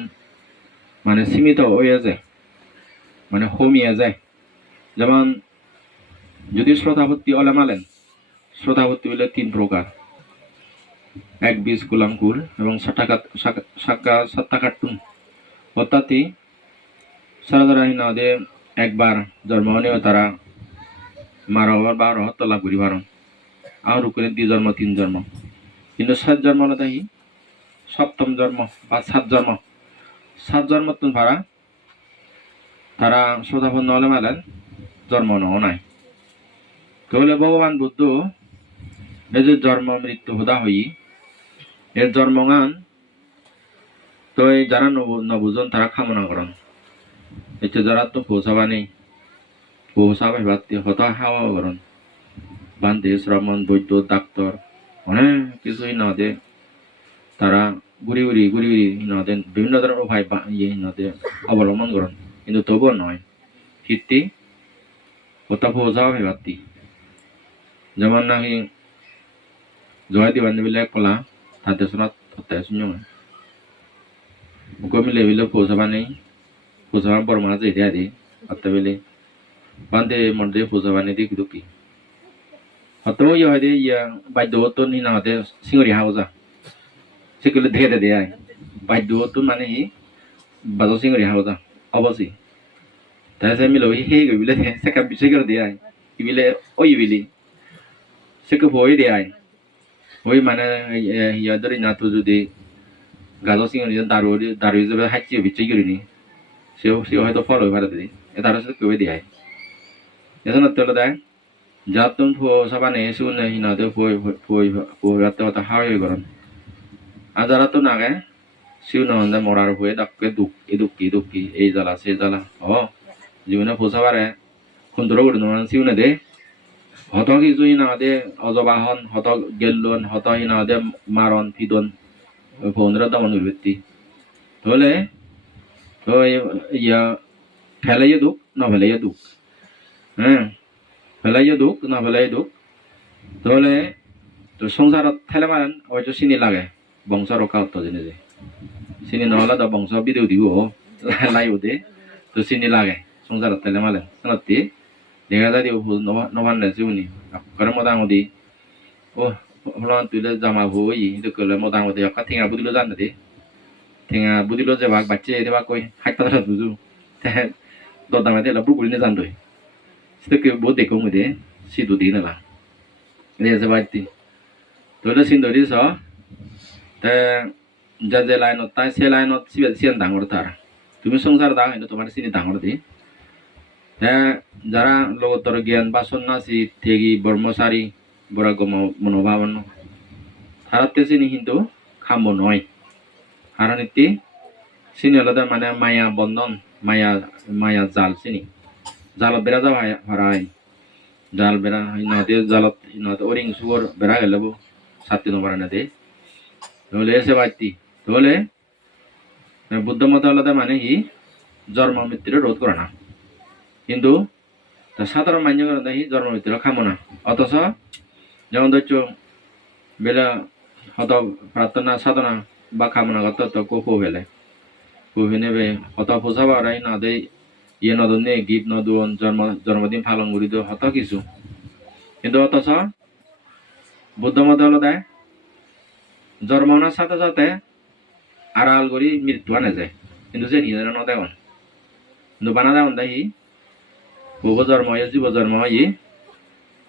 মানে সীমিত হয়ে যায় মানে কমিয়ে যায় যেমন যদি শ্রোতাভক্তি অলে মালেন শ্রোতাভক্তি হলে 3 প্রকার এক বীজ কুলাঙ্কুর এবং সাক্ষাৎ অর্থাৎ সারাদারাহীন একবার জন্ম হলেও তারা মারা হবার বা রহত্য লাভ করি পারেন আর উপরে 2 জন্ম 3 জন্ম কিন্তু 7 জন্ম হলে তাই সপ্তম জন্ম বা 7 জন্ম তুন ভাড়া তারা শ্রোতাপন্ন হলে মালেন জন্ম নও নাই তাহলে ভগবান বুদ্ধ এই যে জন্ম মৃত্যু হুদা হই এর জন্মগান তো যারা নবুজন তারা কামনা করেন এতে যারা তো পৌঁছাবা নেই পৌঁছাবে ভাবতে হতা হাওয়া করেন বান্ধে শ্রমণ বৈদ্য ডাক্তার অনেক কিছুই না দে তারা ঘুরি নদে বিভিন্ন ধরনের উপায় নদে অবলম্বন করেন কিন্তু তবুও নয় কীর্তি হতা পৌঁছাওয়া ভাবতি যেমন নাকি জয় দিবান বিলে কলা তাদের শোনাত হত্যায় শুনে মিলে বিলে পৌঁছাবা নেই পৌঁছাবা বর্মা যে দিয়া দি হত্যা বিলে বান্ধে মন্ডে পৌঁছাবা নেই দেখি দুঃখী হত্যাও ইয়ে হয় দে ইয়া বাধ্য তো নি না হতে সিঙ্গরি হাওজা সেগুলো দেখে দেয় বাধ্য তো মানে বাজো সিঙ্গরি হাওজা অবশ্যই তাই সে মিলো হে বিলে সেকা বিষয় করে দেয় বিলে ওই বিলি সেকে বই দেয় ওই মানে ইয়া ধরে না তো যদি গাজো সিঙ্গরি দারু হিসেবে হাঁচিয়ে বিচে করিনি সে হয়তো ফল হয়ে পারে তার সাথে কেউ দেয় এজন্য তোলে দেয় যা তুমি সবানে শুনে হিনাতে হতে হাওয়াই করেন আর যারা তো নাগে শিউ নন্দে মরার হয়ে ডাকে দুঃখী এই জ্বালা সেই জ্বালা জীবনে পোষাবারে সুন্দর করে নোয়ান শিউনে দে হত কিছুই না দে অজবাহন হত গেলন হত না দে মারন ফিদন ফোনরা দমন ব্যক্তি তাহলে তো ইয়া ফেলাইয়ে দুঃখ না ফেলাইয়ে দুঃখ হ্যাঁ ফেলাইয়ে দুঃখ না ফেলাই দুঃখ তাহলে তো সংসারত ঠেলে মারেন হয়তো চিনি লাগে বংশ রক্ষা হতো জেনে যে চিনি নহলে তো বংশ বিদেও দিব লাইও দে তো চিনি লাগে সংসারত ঠেলে মারেন শোনাতি দেখা যায় দিব নবান্নে চিউনি করে মোটামুটি হলান তুলে জামা বই itu kalau মোটামুটি একটা ঠেঙা বুদিল জানে দে ঠেঙা বুদিল যে বাঘ বাচ্চা এতে বা কই হাইট পাতা বুঝু দদামে দেলা বুগুলিনে জানদই সেটাকে বহুত দেখো মধ্যে সিধু দিন না রেজে বাড়তি তোলে সিন্ধরি স তে যা যে লাইনত তাই সে লাইনত সিয়ান ডাঙর তার তুমি সংসার দাও কিন্তু তোমার সিনি ডাঙর দি যারা লগতর জ্ঞান বা সন্ন্যাসী থেগি ব্রহ্মচারী বরাগম মনোভাবন তারাতে চিনি কিন্তু খাম্ব নয় কারণ এটি চিনি হলে মানে মায়া বন্ধন মায়া জাল চিনি জালত বেড়া যাওয়া হারাই জাল বেড়া নদী জালত নদী ওরিং সুগর বেড়া গেলে সাতটি নম্বর না দে তাহলে এসে বাড়তি তাহলে বুদ্ধ মত আলাদা মানে কি জন্ম মৃত্যুর রোধ করে না কিন্তু সাধারণ মান্য করে দেখি জন্ম মৃত্যুর খামো না অথচ যেমন ধরছ বেলা হত প্রার্থনা সাধনা বা খামনা করতে তো কোপো বেলে কোপে নেবে হত পোষাবা রাই না দেয় ইয়ে নদন নে গীত নদন জন্মদিন পালন করি তো হত কিছু কিন্তু অথচ বুদ্ধ মত হলো দেয় জন্মানোর সাথে সাথে আড়াল করি মৃত্যু আনে যায় কিন্তু যে নিজের নদেন কিন্তু বানা দেন দেখি বহু জন্ম হয়ে জীব জন্ম হয়ে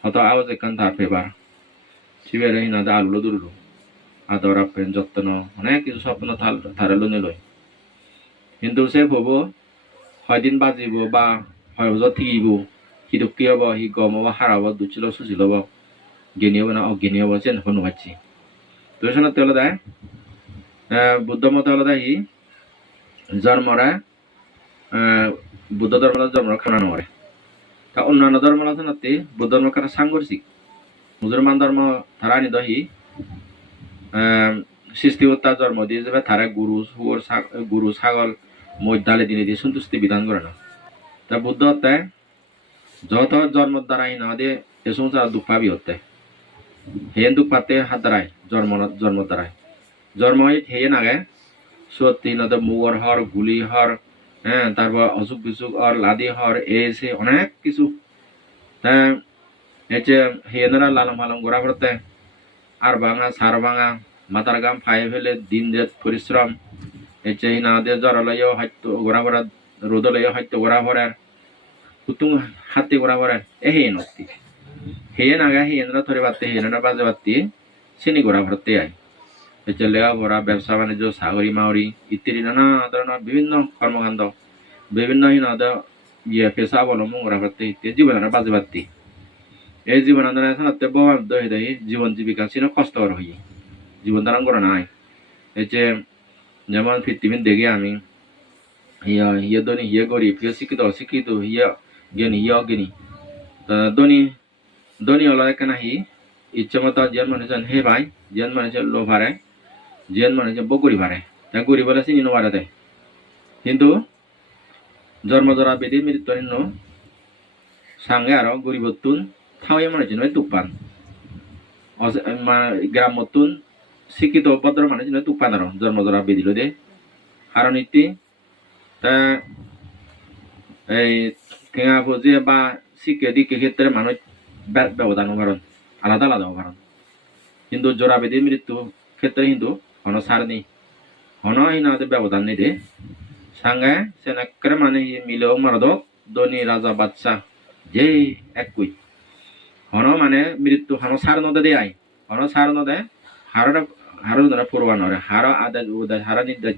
হত আওয়াজ এখান তার ফেবার শিবের হিনা আলুলো দুরলো আদর আপেন যত্ন অনেক কিছু স্বপ্ন থারালো নিলয় কিন্তু সে ভব হয়দিন বাজিব বা হয় থিব সি দুঃখী হব সি গম হব হারাব দুচিল সুচিল হব জ্ঞানী হব না অজ্ঞানী হব সে নুহাচ্ছি তো শোনা তেলে দেয় বুদ্ধ মতে হলো হি জন্মরা বুদ্ধ ধর্ম জন্ম খাওয়ানো করে তা অন্যান্য ধর্ম আছে নাতে বুদ্ধ ধর্ম কারা সাংঘর্ষিক মুসলমান ধর্ম তারা নি দহি সৃষ্টিকর্তা জন্ম দিয়ে যাবে তারা গুরু ছাগল মধ্যালে দিনে দিয়ে সন্তুষ্টি বিধান করে না তা বুদ্ধ হতে যত জন্ম দ্বারাই না দিয়ে এ সমস্ত দুঃখ পাবি হতে হেন দুঃখ পাতে হাত দ্বারাই জন্ম দ্বারাই জন্ম হেয়ে নাগে সত্যি নদে মুগর হর গুলি হর হ্যাঁ তারপর অসুখ বিসুখ হর লাদি হর এসে অনেক কিছু হ্যাঁ এসে হেয়েরা লালম ফালম গোড়া করতে আর ভাঙা সার ভাঙা মাথার গাম ফাই ফেলে দিন রাত পরিশ্রম এসে হিনাদের জ্বর লইও হয়তো গোড়া ভরা রোদ লইও হয়তো গোড়া ভরার কুতুং হাতে গোড়া ভরার এ হে নতি হেয়ে নাগা হেয়েরা ধরে বাড়তে হেয়েরা বাজে বাড়তে শ্রেণী গোড়া ভরতে আয় এসে লেখাপড়া ব্যবসা বাণিজ্য চাকরি মাউরি ইত্যাদি নানা ধরনের বিভিন্ন কর্মকাণ্ড বিভিন্ন হিনাদের পেশা অবলম্বন করা করতে ইত্যাদি জীবনের বাজে বাড়তে এই জীবন সাথে প্রভাব দহি দহি জীবন জীবিকা ছিল কষ্টকর হয়ে জীবন ধারণ করা নাই এই যে যেমন পৃথিবীর দেখি আমি হিয়া ধনী হিয়া গরিব হিয়া শিক্ষিত অশিক্ষিত হিয়া জ্ঞানী হিয়া অজ্ঞানী ধনী ধনী হলো এখানে হি ইচ্ছে মতো যেন মানুষজন হে ভাই যেন মানুষের লো ভারে যেন মানুষের বকরি ভারে তা গরিব বলে চিনি নোয়ারে দেয় কিন্তু জন্মজরা বেদি মৃত্যু সাঙ্গে আরো গরিবতুন থাওয়াই মানুষজন তুপান গ্রাম মতুন শিক্ষিত ভদ্র মানুষজন তুপান আরো জন্মজরা বেদিল দে কারণ ইতি তা এই ঠেঙা ফুজে বা শিক্ষা দিকে ক্ষেত্রে মানুষ ব্যবধান কারণ আলাদা আলাদা কারণ কিন্তু জোড়া বেদি মৃত্যু ক্ষেত্রে কিন্তু হন সার নেই হন হিনাদের ব্যবধান নেই দে সাঙ্গে সেনাক্রে মানে মিলেও মারদক ধনী রাজা বাদশাহ যে একই হন মানে মৃত্যু হন সার নদে দে আই হন সার নদে হারো ধরে পূর্বা নরে হার আদায় উদায় হারা নির্দেশ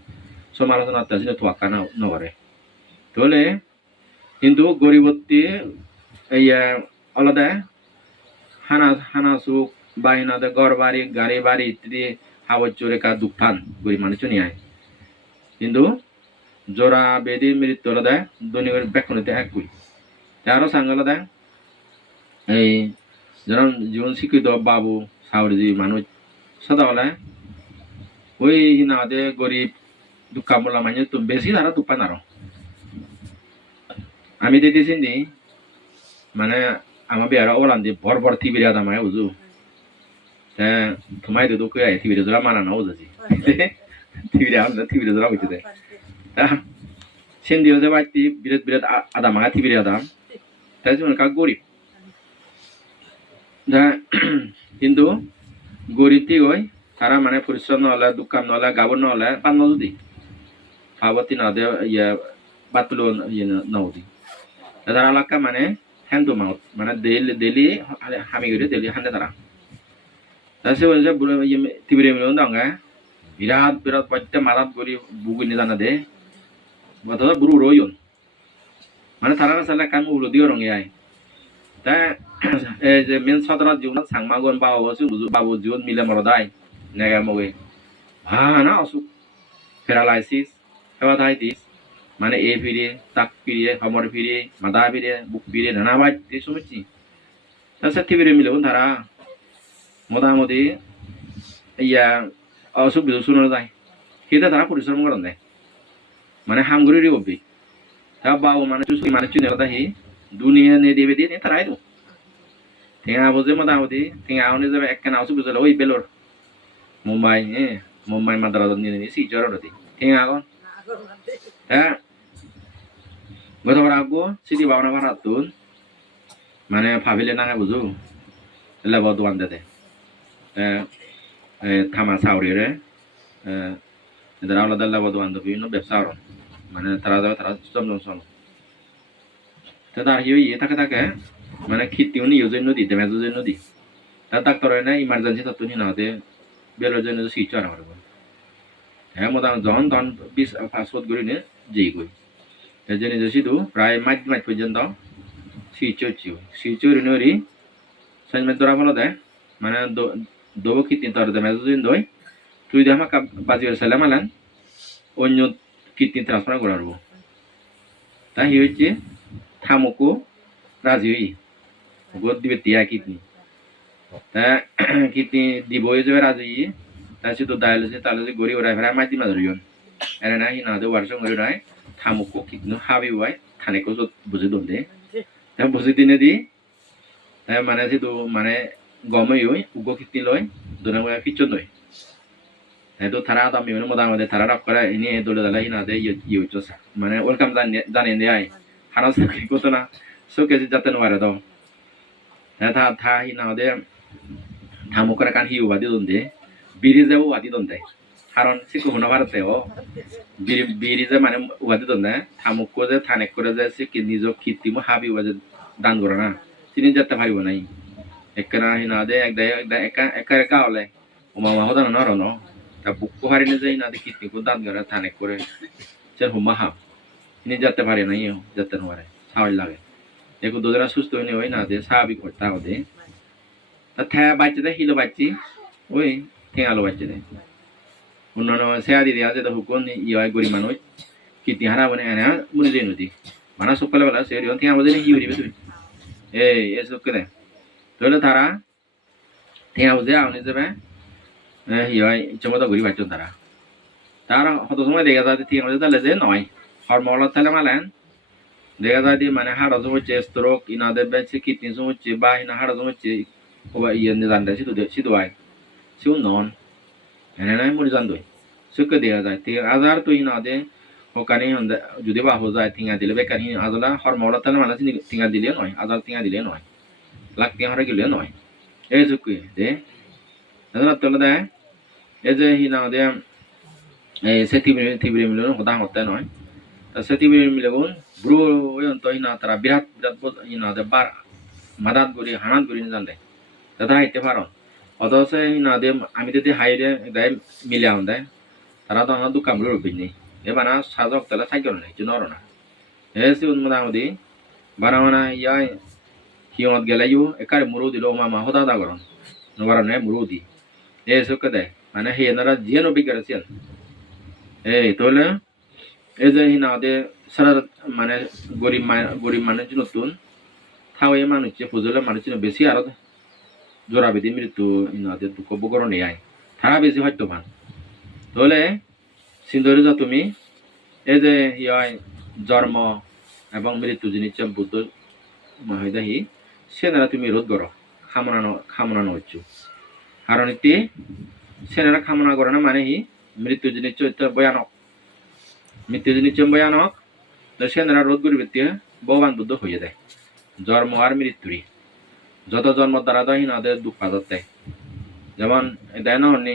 সমালোচনা আছে তোয়াক্কা নগরে তাহলে কিন্তু গরিবত্তি এই আলাদা হানা সুখ বাহিনাতে গড় বাড়ি গাড়ি বাড়ি ইত্যাদি হাওয়ার চোরে কা দুঃখান গরিব মানুষ নিয়ে আয় কিন্তু জোড়া বেদি মৃত্যু আলাদা দৈনিক ব্যাকুণিতে একই আরো সাঙ্গ আলাদা এই যেমন জীবন শিক্ষিত বাবু সাউরিজীবী মানুষ সদা বলে ওই হিনাদে গরিব দুঃখামূল্য মানে তো বেশি তারা তুপান আরো আমি দিতেছি নি মানে আমার বিয়ারা ওলান দিয়ে ভর ভর থিবিরা দামায় উজু হ্যাঁ তোমায় তো দুঃখ আয় থিবিরা জোড়া মানা না উজুছি থিবিরা জোড়া হইতে দেয় সেন্দি হচ্ছে বাইতি বিরাট বিরাট আদা মাগা থিবিরা দাম তাই জন্য কাক গরিব কিন্তু গরিব ঠিক হয় তারা মানে পরিশ্রম নহলে দোকান নহলে গাবর নহলে পান নদী পাবতী নদে ইয়ে বাতুলো ইয়ে নদী তারা এলাকা মানে হ্যান্ড টু মাউথ মানে ডেলি হামি করে ডেলি হান্ডে তারা তাছে বলছে টিভিরে মিলন দাঙ্গা বিরাট বিরাট বাচ্চা মারাত করি বুগুনি জানা দে বাতা বুড়ো রইন মানে তারা সালা কাম উলো দিও রঙে আয় তা এই যে মেন সদরা জীবন সাংমাগন বাবু জীবন মিলে মরদাই নেগা মগে ভানা অসুখ প্যারালাইসিস হেপাটাইটিস মানে এ ফিরে তাক ফিরে হমর ফিরে মাথা ফিরে বুক ফিরে নানা বাড়ি শুনেছি তাছাড়া টিভিরে মিলেও তারা মোটামুটি ইয়া অসুখ বিসুখ শুনে যায় সেটা তারা পরিশ্রম করেন দেয় মানে হামগুড়ি অভ্যি তা বাবু মানে চুষকি মানে চুনে কথা হি দুনিয়া নিয়ে দেবে দিয়ে তারাই তো ঠেঙা বোঝে মোটামুটি ঠেঙা আউনে যাবে একখানা অসুখ বুঝলে ওই বেলোর মুম্বাই মুম্বাই মাদ্রাজ নিয়ে শিলচর ঠেঙা এখন হ্যাঁ গতবার আগো সিটি বাবনা ভাড়াতুন মানে ভাবিলে নাঙে বুঝু লেব দোয়ান দে থামা সাউরিরে এদের আলাদা লেব দোয়ান বিভিন্ন ব্যবসা মানে তারা যাবে তারা জমজম তার ইয়ে থাকে মানে খিতিও নিয়ে জন্য দিতে মেজোর জন্য দি তার ডাক্তার না ইমার্জেন্সি তত্ত্ব নিয়ে না হতে বেলোর জন্য শিলচর আমার হ্যাঁ মোটামুটি যখন তখন 20 ফুট করে নিয়ে যেই কই এই জন্য যেহেতু প্রায় মাইট পর্যন্ত শিলচর নরি সাইজ ধরা ফলো দেয় মানে দো খিতি তার মেজোর দিন দই তুই দিয়ে আমাকে বাজিয়ে সালাম আলান অন্য কিডনি ট্রান্সফার করাবো তাই হচ্ছে থামুকো রাজি হই গোদ দিবে তিয়া কিডনি তা কিডনি দিব যাবে রাজি তা শুধু ডায়ালিসিস তাহলে গড়ি ওরাই ফেরা মাইতি মাদরিয়ন এনে না হিনা দে ওয়ারসং গড়ি নাই থামুকো কিডনি হাবি ওয়াই থানেকো বুঝে দন্দে তা বুঝে দিনে দি তা মানে শুধু মানে গমই হই উগো কিডনি লয় দুনা ফিচন নয় itu thara atau misalnya modal modal thara rak kara ini dulu adalah ini ada itu mana welcome dan ini ay harus ikut na so kasi jatuh nuara dong tha ini ada thamu kara kan hiu wadi donde biri jauh wadi donde haron siku huna barat teo biri jauh mana wadi donde thamu ko je thane ko je sik nijo kiti mo habi wadi dan gorana sini jatuh hari bonai ekana ini ada eka oleh umama hoda na rono তা বুকু হারি না যাই না দেখি তিকু দাঁত গড়া থানে করে চের হুমা হাম ইনি যেতে পারে না ইয়ে যেতে পারে সাওয়াল লাগে দেখো দুজনা সুস্থ হইনি হয় না যে স্বাভাবিক করতে হবে তা থ্যা বাচ্চা দে হিলো বাচ্চি ওই ঠেঙালো বাচ্চা দে অন্যান্য সেয়া দিদি আছে তো হুকুন ইয়ে গরিব মানুষ কিতি হারা বনে এনে মুনি যাই নদী মানা সকালে বেলা সে ঠেঙা বোঝে ইয়ে হইবে তুই এই এসব কে দে তাহলে তারা ঠেঙা বোঝে আপনি যাবে হিয়াই ইচ্ছামতো ঘুরি পাচ্ছেন তারা হত সময় দেখা যায় ঠিক আছে তাহলে যে নয় হরমলা তাহলে মালেন দেখা যায় মানে হাড় হচ্ছে স্ট্রোক ইনাদের বেঁচে কিডনি হচ্ছে বা ইনা হাড় হচ্ছে ইয়ে জানতে সিধু হয় সেও নন এনে নাই মরি জান দই সুখে দেখা যায় ঠিক আজার তুই ইনাদে ওখানে যদি বাহু যায় টিঙা দিলে বেকারি আজলা হরমলা তাহলে মানে টিঙা দিলে নয় আজার টিঙা দিলে নয় লাখ টিঙা হরে গেলে নয় এই সুখে দে তোলে দেয় এই যে হি না দে সে থিবরি মিলন হতা হতে নয় তা সে থিবরি মিলগুন ব্রু ওয়ন্ত হি না তারা বিরাট বিরাট হি না দে বার মাদাত গরি হানাত গরি জান দে দাদা হাইতে পারন অথচ হি না দে আমি যদি হাইরে দেয় মিলে আন দেয় তারা তো আমার দোকান গুলো রুবিনি এ বানা সাজক তাহলে সাইকেল নেই জন্য না এ সে উন্মদামদি বানাওনা ইয়া হিমত গেলে ইউ একারে মুরু দিল মামা হতা দা করন নবারনে মুরু দি এ সুকে দেয় মানে হে এনারা জিয়ানো বিকারেছেন এই তাহলে এই যে হিনা দে সারা মানে গরিব মানুষ নতুন থাও এই মানুষ ফুজলে মানুষ বেশি আরো জোড়া বেদি মৃত্যু ইনাদের দুঃখ বকরণে আয় তারা বেশি হয়তোবান তাহলে সিন্ধুরে যা তুমি এই যে ইয় জন্ম এবং মৃত্যু জিনিস বুদ্ধ মহিদাহি সেনারা তুমি রোধ করো খামনানো হচ্ছ কারণ এটি সেনারা কামনা করে না মানে হি মৃত্যু জিনিস ভয়ানক মৃত্যু জিনিস ভয়ানক তো সেনারা রোধ করিবে ভগবান বুদ্ধ হয়ে দেয় জন্ম আর মৃত্যুরই যত জন্ম দ্বারা দেয় হিনাদের দুঃখ পাজত দেয় যেমন দেয় না হননি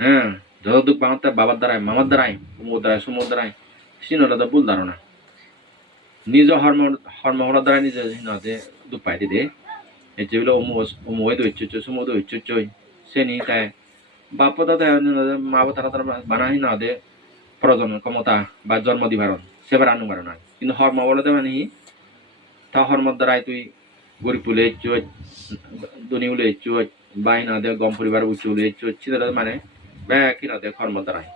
হ্যাঁ যত দুঃখ পাওয়াতে বাবার দ্বারাই মামার দ্বারাই কুমুর দ্বারাই সুমুর দ্বারাই সিনরা তো ভুল ধারণা নিজ হরমহর দ্বারা নিজে হিনাতে দুঃখ পাই দিতে এই যেগুলো অমুয়ে দইচ্ছ সুমুদ দইচ্ছ সেনি তাই বাপ দাদা মা তারা তারা বানাহি না দে প্রজনন ক্ষমতা বা জন্ম দিবারণ সেবার আনুমার নয় কিন্তু হর্ম বলতে মানে তা হর্মর দ্বারাই তুই গরিব উলে ধনী উলে বাই না দে গম পরিবার উচ্চ উলে সেটা মানে ব্যাকি না দে হর্ম দ্বারাই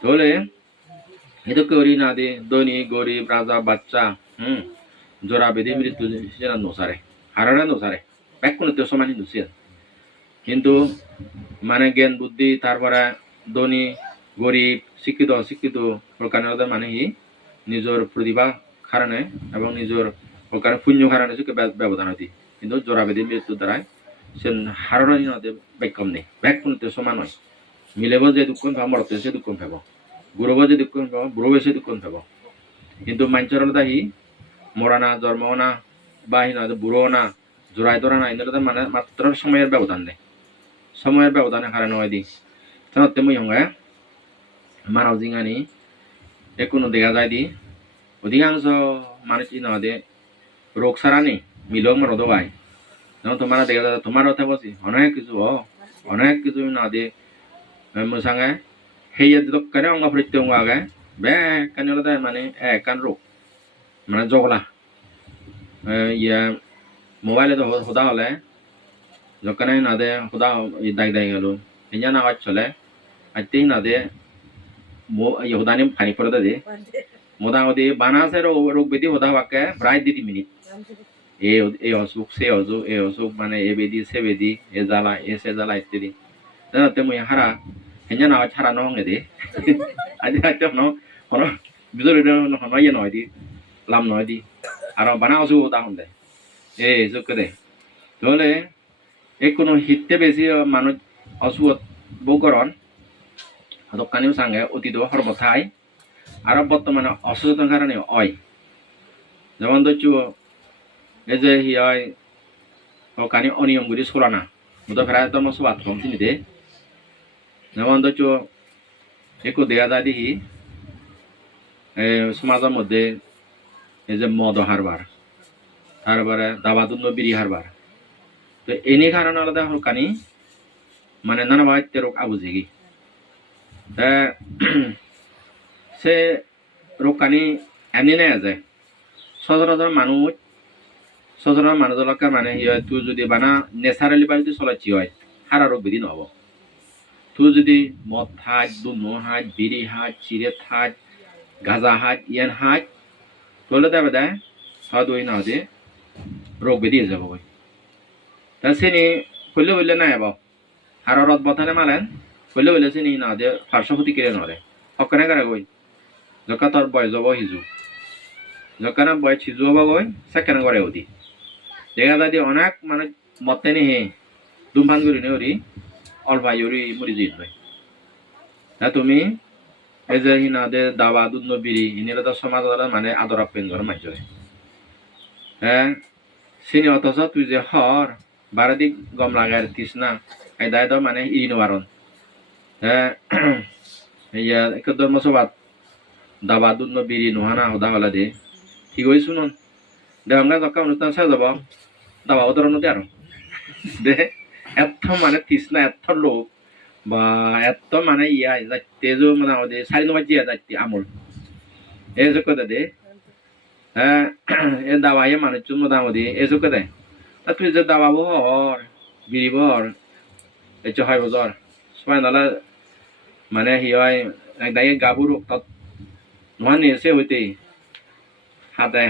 তাহলে এটা করি না দে ধনী গরিব রাজা বাচ্চা জোড়া বেঁধে মৃত্যু সেটা নসারে হারারা নসারে ব্যাক কোনো তো সমানই নুসিয়া কিন্তু মানে জ্ঞান বুদ্ধি তারপরে ধনী গরিব শিক্ষিত অশিক্ষিত প্রকারের মানে নিজের প্রতিভা কারণে এবং নিজের প্রকার পুণ্য কারণে সুখে ব্যবধান হতি কিন্তু জোড়াবেদী মৃত্যু দ্বারাই সে হারার ব্যাকম নেই ব্যাক কোনতে সমান হয় মিলেব যে দুঃখ পাব মরতে সে দুঃখ পাব গুরুব যে দুঃখ পাব বুড়ো সে দুঃখ পাব কিন্তু মানুষের দাহি মরা না জন্ম না বা বুড়ো না জোড়াই ধরা না এগুলো মানে মাত্র সময়ের ব্যবধান নেই সময়ের ব্যবধানের কারণে হয় দি তাহলে মই হঙ্গা মানব জিঙানি কোনো দেখা যায় দি অধিকাংশ মানুষ নদে রোগ সারা নেই মিলক মরদ ভাই যেমন তোমার দেখা যায় তোমার কথা বসি অনেক কিছু নদে মোসাঙে সেই দোকানে অঙ্গ প্রত্যঙ্গ আগে বেকানি মানে একান রোগ মানে জগলা ইয়া মোবাইলে তো হোদা হলে দোকানে না দে হোদা দাগ দাগ গেল হেঞ্জা না আওয়াজ চলে আইতে হিনাদে ইহুদানি পানি পড়ে দে মোটামুটি বানাসে রোগ বেদি হতা বাকে প্রায় 2-3 মিনিট এই অসুখ সে অসুখ এই অসুখ মানে এ বেদি সে বেদি এ জ্বালা এ সে জ্বালা ইত্যাদি জানাতে মুই হারা হেঞ্জা না আওয়াজ হারা নহঙ্গে দে আজ আইতে কোনো বিজয় নয় নয় দি লাম নয় দি আর বানা অসুখ হতা হন্দে চোখ দে তাহলে এই কোনো হিতে বেশি মানুষ অসুখ বকরণ দোকানিও সাঙ্গে অতীত সর্বথাই আর বর্তমানে অসচেতন কারণে হয় যেমন ধরছো এই যে হিয় কানি অনিয়ম গুলি চলানা মতো ফেরা তো মশবাদ কম চিনিতে যেমন ধরছো একটু দেয়া যায় দেখি সমাজের মধ্যে এই যে মদ হারবার তারপরে দাবাদুন্ন বিড়ি হারবার তো এনে কারণে আলাদা হরকানি মানে নানা ভাই রোগ আবুঝে গি সে রোগকানি এমনি নেই যায় সচরাচর মানুষজনকে মানে তুই যদি বানা নেচারেলি বা যদি চলাচ্ছি হয় হারা রোগ বেদি নহব তুই যদি মদ হাত দুনো হাত বিড়ি হাত চিরেট হাত গাঁজা হাত ইয়ান হাত তোলে দেবে দেয় হয়তো ওই না হতে রোগ বেদি যাব ওই তা চিনি করলে বললে নাই আবার হারত বথালে মালেন করলে বললে চিনি না দে পার্শ্ব প্রতিক্রিয়া নরে হকনে কারে গই যকা তোর বয়স যাব সিজু যকানা বয়স সিজু হব গই সেকেন্ড করে ওদি দেখা যায় অনেক মানে মতে নিহে ধূমপান করি নেওরি অল্প আয়ুরি মরি যাই হয় তা তুমি এই যে হিনাদে দাবা দুধ বিড়ি ইনিরা তো সমাজ মানে আদর আপ্যায়ন করে মাঝে হ্যাঁ চিনি অথচ তুই যে হর বারে দিক গম লাগার তিস না এই দায় তো মানে ই নোয়ারন হ্যাঁ ইয়া একটু ধর্মসভাত দাবা দুধ বিড়ি নোহানা হদা হলা দে ঠিক হয়ে শুনুন দে আমরা যখন অনুষ্ঠান চাই যাব দাবা উদাহরণ দে আর দে এত মানে তৃষ্ণা এত লোক বা এত মানে ইয়া তেজো মানে আমাদের 4 জিয়া যাইতে আমল এই যে কথা দে হ্যাঁ এ দাবা ইয়ে মানুষ মোটামুটি এই যে কথা তা তুই যে দাবা বহর বিড়ি বহর এই যে 6 বছর সবাই নালা মানে হিয় একদাই গাবুর তত নোহানি এসে হইতে হাদায়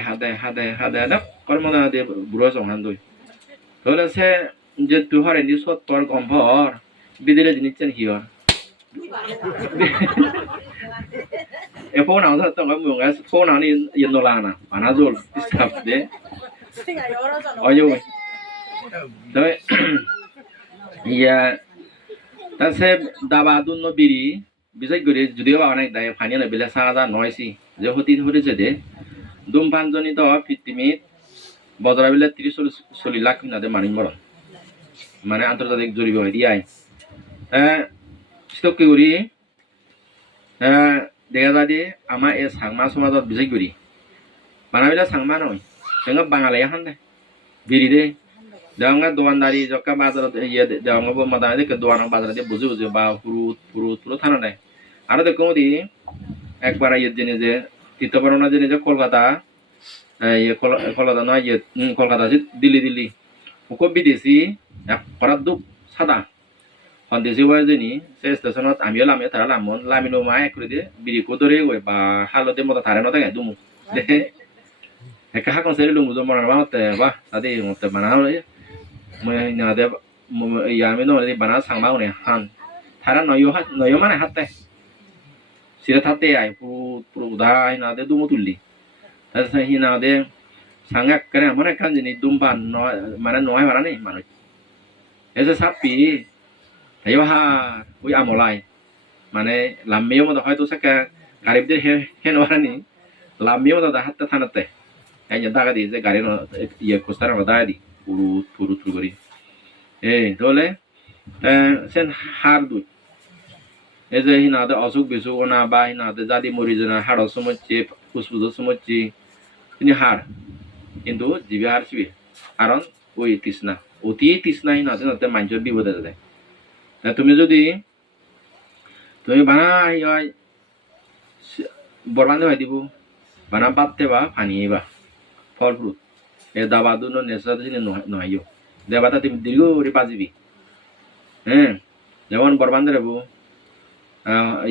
কর্মনা দিয়ে বুড়ো সংহান দই তাহলে সে যে তুই হরে নি সত্তর গম্ভর বিদিলে জিনিসছেন হিয় এ ফোন আউস তো গম গঙ্গা ফোন আনি ইন্দোলানা বানাজল স্টাফ দে অয়ো তবে ইয়া তাসে দাবা দুন্ন বিড়ি বিশেষ করে যদিও অনেক দায় ফাইনাল বেলা 7,000 যে হতেছে দে ধূমপান জনিত পৃথিবীত বজরা বিলে 30-40 লাখ নাদে মানুষ মরণ মানে আন্তর্জাতিক জরিপ হয়ে দিয়াই স্টক করি দেখা যায় আমার এই সাংমা সমাজত বিশেষ করি বানাবিলা সাংমা নয় जोङो বাঙালিয়া হান দে বিড়ি দে দেওয়া দোকানদারি জকা বাজারত ইয়ে দেওয়া মাদানে দেখে দোকান বাজারে দিয়ে বুঝে বুঝে বা পুরো থানা দেয় আরো দেখো দি একবার ইয়ে জেনে যে তীর্থবরণা জেনে যে কলকাতা ইয়ে কলকাতা নয় ইয়ে কলকাতা আছে দিল্লি ওকে বিদেশি এক করার দুপ সাদা সন্দেশী হয় জেনি সে স্টেশনত আমিও লামে তারা লামন লামিনো মা এক করে দিয়ে বিড়িকো ধরে গই বা হালতে মতো তারে নতে গাই দুমু দে একা হাকন সেরে লুমু জমা না মতে বা তাদে মতে বানাও মই না দে ইয়ামি নো দি বানা সাংমা নে হান তারা নয় মানে হাতে সিরে থাতে আই পুরো উদাই না দে দুমু তুললি তাছে হি না দে সাঙ্গা করে মনে কান জিনি দুমপান নয় মানে নয় মারা নেই মানুষ এসে সাপি ayo ha ui amolai মানে লাম্মিও মতো হয়তো সাকা গাড়িদের হেন ওরানি লাম্মিও মতো হাতটা থানাতে এই যে দাগা দিয়ে যে গাড়ি ইয়ে কোস্তার দাগা দি পুরু করি তাহলে সেন হার দুই এই যে হিনাতে অসুখ বিসুখ না বা হিনাতে জাদি মরি জানা হাড় সমস্যে ফুসফুস সমস্যে তিনি হার কিন্তু জিবি হার চিবি কারণ ওই তৃষ্ণা অতি তৃষ্ণা হিনাতে নাতে মানুষের বিপদে যায় তুমি যদি তুমি বানা বরবান্দে ভাই দিব বানা পাতে বা পানিয়ে বা ফল ফ্রুট এ দাবা দুনো নেশা দিনে নহাইও দেবাতা তুমি দীর্ঘ রে পাজিবি হ্যাঁ যেমন বরবান্ধে রেবু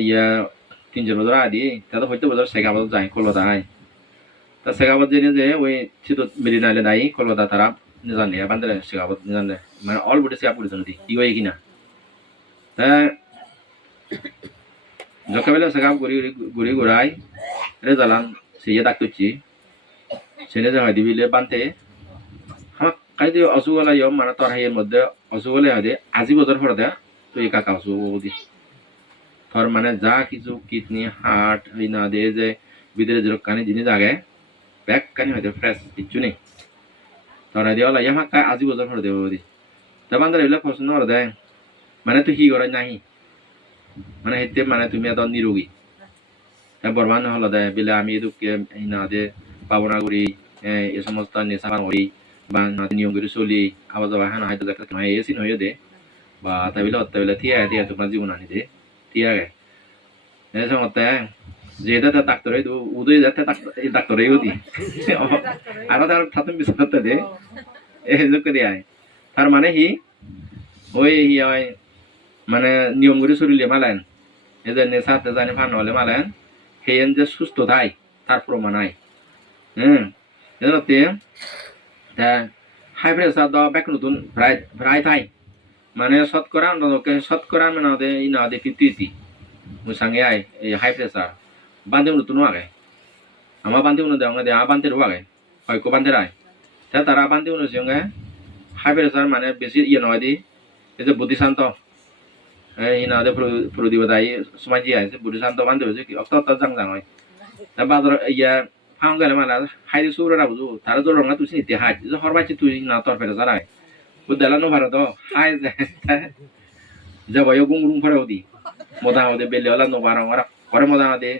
ইয়া 300 বছর আদি তাতে হয়তো বছর সেগাবত যায় কলকাতা আয় তা সেগাবত জেনে যে ওই ছিট বেরি নাইলে দায়ী কলকাতা তারা নিজানে বান্ধে সেগাবত নিজানে মানে অল বডি সেগা পড়িত নদী ই হয় কিনা তা যকাবেলা সেগাব ঘুরি ঘুরাই রে জালান সিয়ে ডাকতুছি সেনে যে হয় দিবিলে বানতে হামাক কাইদি অসুগলা ইয়ম মানে তোর হাইয়ের মধ্যে অসুগলা হয় দে আজি বছর পরে দে তুই কাকা অসুগ দি তোর মানে যা কিছু কিডনি হার্ট হই না দে যে ভিতরে যে কানি জিনিস আগে ব্যাক কানি হয়তো ফ্রেশ কিচ্ছু নেই তোর দিয়ে ওলা ইয়া হাক্কা আজি বছর পরে দেবো দি তা বান্দার এগুলো প্রশ্ন করে দেয় মানে তুই কি করে নাহি মানে হেতে মানে তুমি এত নিরোগী তা বরবান হলো দেয় বিলে আমি এদুকে না দে পাবনা করি এ সমস্ত নেশা করি বা নিয়ম করে চলি আবার যাওয়া হ্যাঁ হয়তো দেখা এসিন হয়ে দে বা তাইলে থিয়া তোমার জীবন আনি দে থিয়াগে এই সমস্ত যেটা ডাক্তার উদয় যাতে ডাক্তার দি আরো তার থাতুন বিচারতে দে এই যোগ দেয় তার মানে হি ওই হয় মানে নিয়ম করে চলিলে মালেন এই যে নেশাতে জানি ফান হলে মালেন সেন যে সুস্থ থাই তার প্রমাণ আয় এজন্যতে হাই প্রেসার দ ব্যাক নতুন ভ্রাই থাই মানে শতকরা মানে ই না দে 50 মুসাঙ্গে আয় এই হাই প্রেসার বান্ধে নতুন আগে আমার বান্ধে উনো দেওয়া দে বান্ধে আগে হয়তো বান্ধে রায় তারা বান্ধে উনো সঙ্গে হাই প্রেসার মানে বেশি ইয়ে নয় দি এই যে বুদ্ধিশান্ত এই না দে প্রদীপ দায়ী সময় যে আছে বুদ্ধিশান্ত বান্ধে হয়েছে কি অত জাং হয় তা বাজার ইয়া ফাং গেলে মানে হাইদি সুরা বুঝু তারা তো রঙা তুই নিতে হাই হরবাইছি তুই না তোর ফেরে জানাই বুদ্ধালানো ভারত হাই যাবাই গুং ফেরাও দি মোটামুটি বেলেওলা নবারং পরে মোটামুটি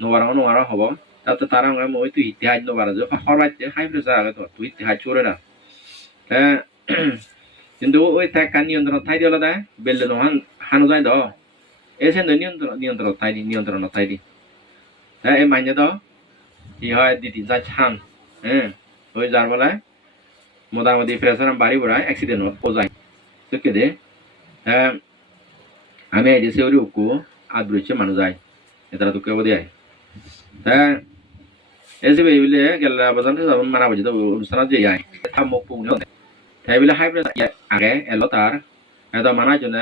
নবারং হব তাতে তারা মই তুই হিতে হাই নবার যে হরবাইতে হাই প্রেসার আগে তো তুই হিতে হাই চলে না কিন্তু ওই ত্যাগ নিয়ন্ত্রণ থাই দিওলা দেয় বেলে নহান হানো যায় দ এসে নিয়ন্ত্রণ থাই দি এই মাইনে দ কি হয় দিদি যা ছান ওই যার বেলায় মোটামুটি প্রেসার বাড়ি বেড়ায় অ্যাক্সিডেন্ট ও যায় তোকে দে আমি এই যে সেউরি উকু আদুরিছে মানুষ যায় এটারা তোকে দেয় এসে বেবিলে গেলা বাজান মানা বাজি তো অনুষ্ঠান যে যায় থাম মুখ পুংনে তাই বলে হাই প্রেসার আগে এলো তার এত মানার জন্য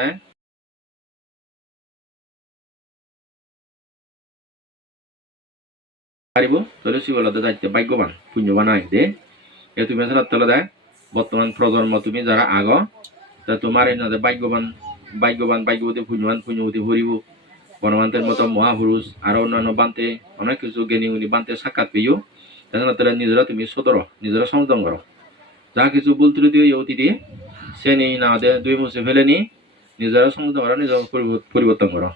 পারিব তাহলে শিবলতে যাইতে ভাগ্যবান পুণ্যবান আয় দে এ তুমি তলে দেয় বর্তমান প্রজন্ম তুমি যারা আগ তা তোমার এই ভাগ্যবতী পুণ্যবতী হরিব বনবান্তের মতো মহাপুরুষ আরো অন্যান্য বান্তে অনেক কিছু জ্ঞানী গুণী বান্তে সাক্ষাৎ পেয়েও তাহলে নিজেরা তুমি সতর নিজেরা সংযম করো যা কিছু ভুল ত্রুটি অতীতে সে নেই না দুই মুছে ফেলে নি নিজেরা সংযম করো নিজের পরিবর্তন করো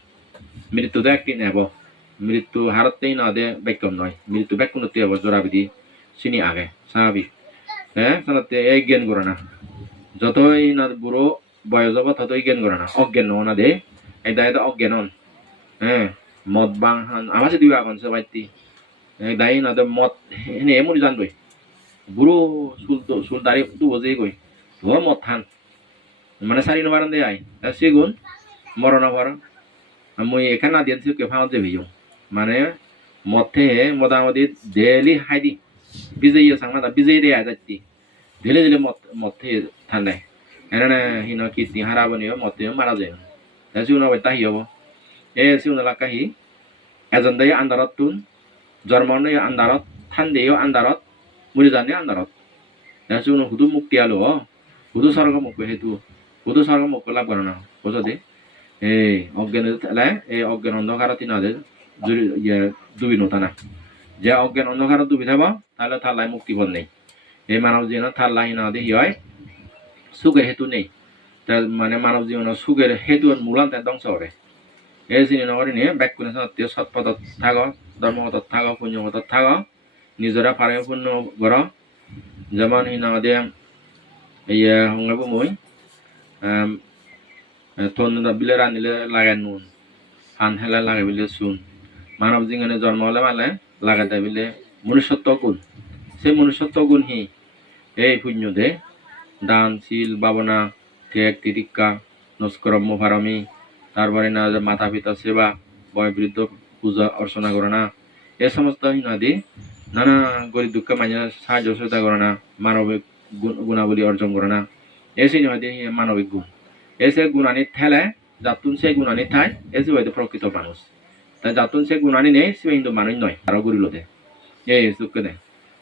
মৃত্যু তো একটি নেব মৃত্যু হারতেই না দে ব্যাক্যম নয় মৃত্যু ব্যাকুণতে হব জোড়াবিধি চিনি আগে স্বাভাবিক সালাতে এই জ্ঞান করে না যতই না বুড়ো বয়স হব ততই জ্ঞান করে না অজ্ঞান নয় না দে এই দায় অজ্ঞান হন মদ বাং আমার সে দিবা এখন সবাই দায়ী না দে মদ এনে এমনি জানবই বুড়ো চুল দাড়ি তো বজেই কই ধোয়া মদ থান মানে সারি নবারান দে আই সিগুন মরণ হবার মই এখানে না দিয়েছি কে ফাঁও যে ভিজো মানে মধ্যে মোটামুটি ডেলি হাইদি বিজয়ী সাংনা বিজয়ী রে আজাতি দিলে মধ্যে ঠান্ডায় এনে হিন কিডনি হারাবনি মধ্যে মারা যায় সিউনা বাই তাহি হব সিউনা লাকাহি এজন দাই আন্দারত তুন জন্মনে আন্দারত ঠান্ডেও আন্দারত মুড়ি জানে আন্দারত সিউনা হুদু মুক্তি আলো হুদু স্বর্গ মুখ হেতু হুদু স্বর্গ মুখ লাভ করে না বুঝো দে এই অজ্ঞান এই অজ্ঞান অন্ধকার তিনাদের ডুবি নতা না যে অজ্ঞান অন্ধকার ডুবি থাকব তাহলে থাল্লাই মুক্তিপদ নেই এই মানব জীবন থাল্লাই না দিয়ে হয় সুখের হেতু নেই মানে মানব জীবনের সুখের হেতু মূলান্তে ধ্বংস করে এই চিনি নগরী নিয়ে ব্যাকুণ সৎপথ থাক ধর্মগত থাক পুণ্যগত থাক নিজরা পারে পুণ্য কর যেমন হিনা দিয়ে এই হংলাবো মই থন বিলে রানিলে লাগাই নুন ফান হেলা লাগাই বিলে চুন মানব জীবনে জন্ম হলে মানে লাগাই দেয় বিলে মনুষ্যত্ব গুণ সেই মনুষ্যত্ব গুণ হি এই পুণ্য দে দান শিল বাবনা ত্যাগ তিতিক্ষা নস্করম্য ফারামি তারপরে না যে মাতা পিতা সেবা, বয়োবৃদ্ধ পূজা অর্চনা করে না, এ সমস্ত হিনাদি নানা গরিব দুঃখ মানে সাহায্য সহযোগিতা করে না, মানবিক গুণাবলী অর্জন করে না, এসে নদী মানবিক গুণ, এসে গুণানি ঠেলে যাতুন সে গুণানি ঠাই এসে হয়তো প্রকৃত মানুষ, তাই যাতুন সে গুণানি নেই সে কিন্তু মানুষ নয়, আরো গরিল দেয় এই সুখ দেয়।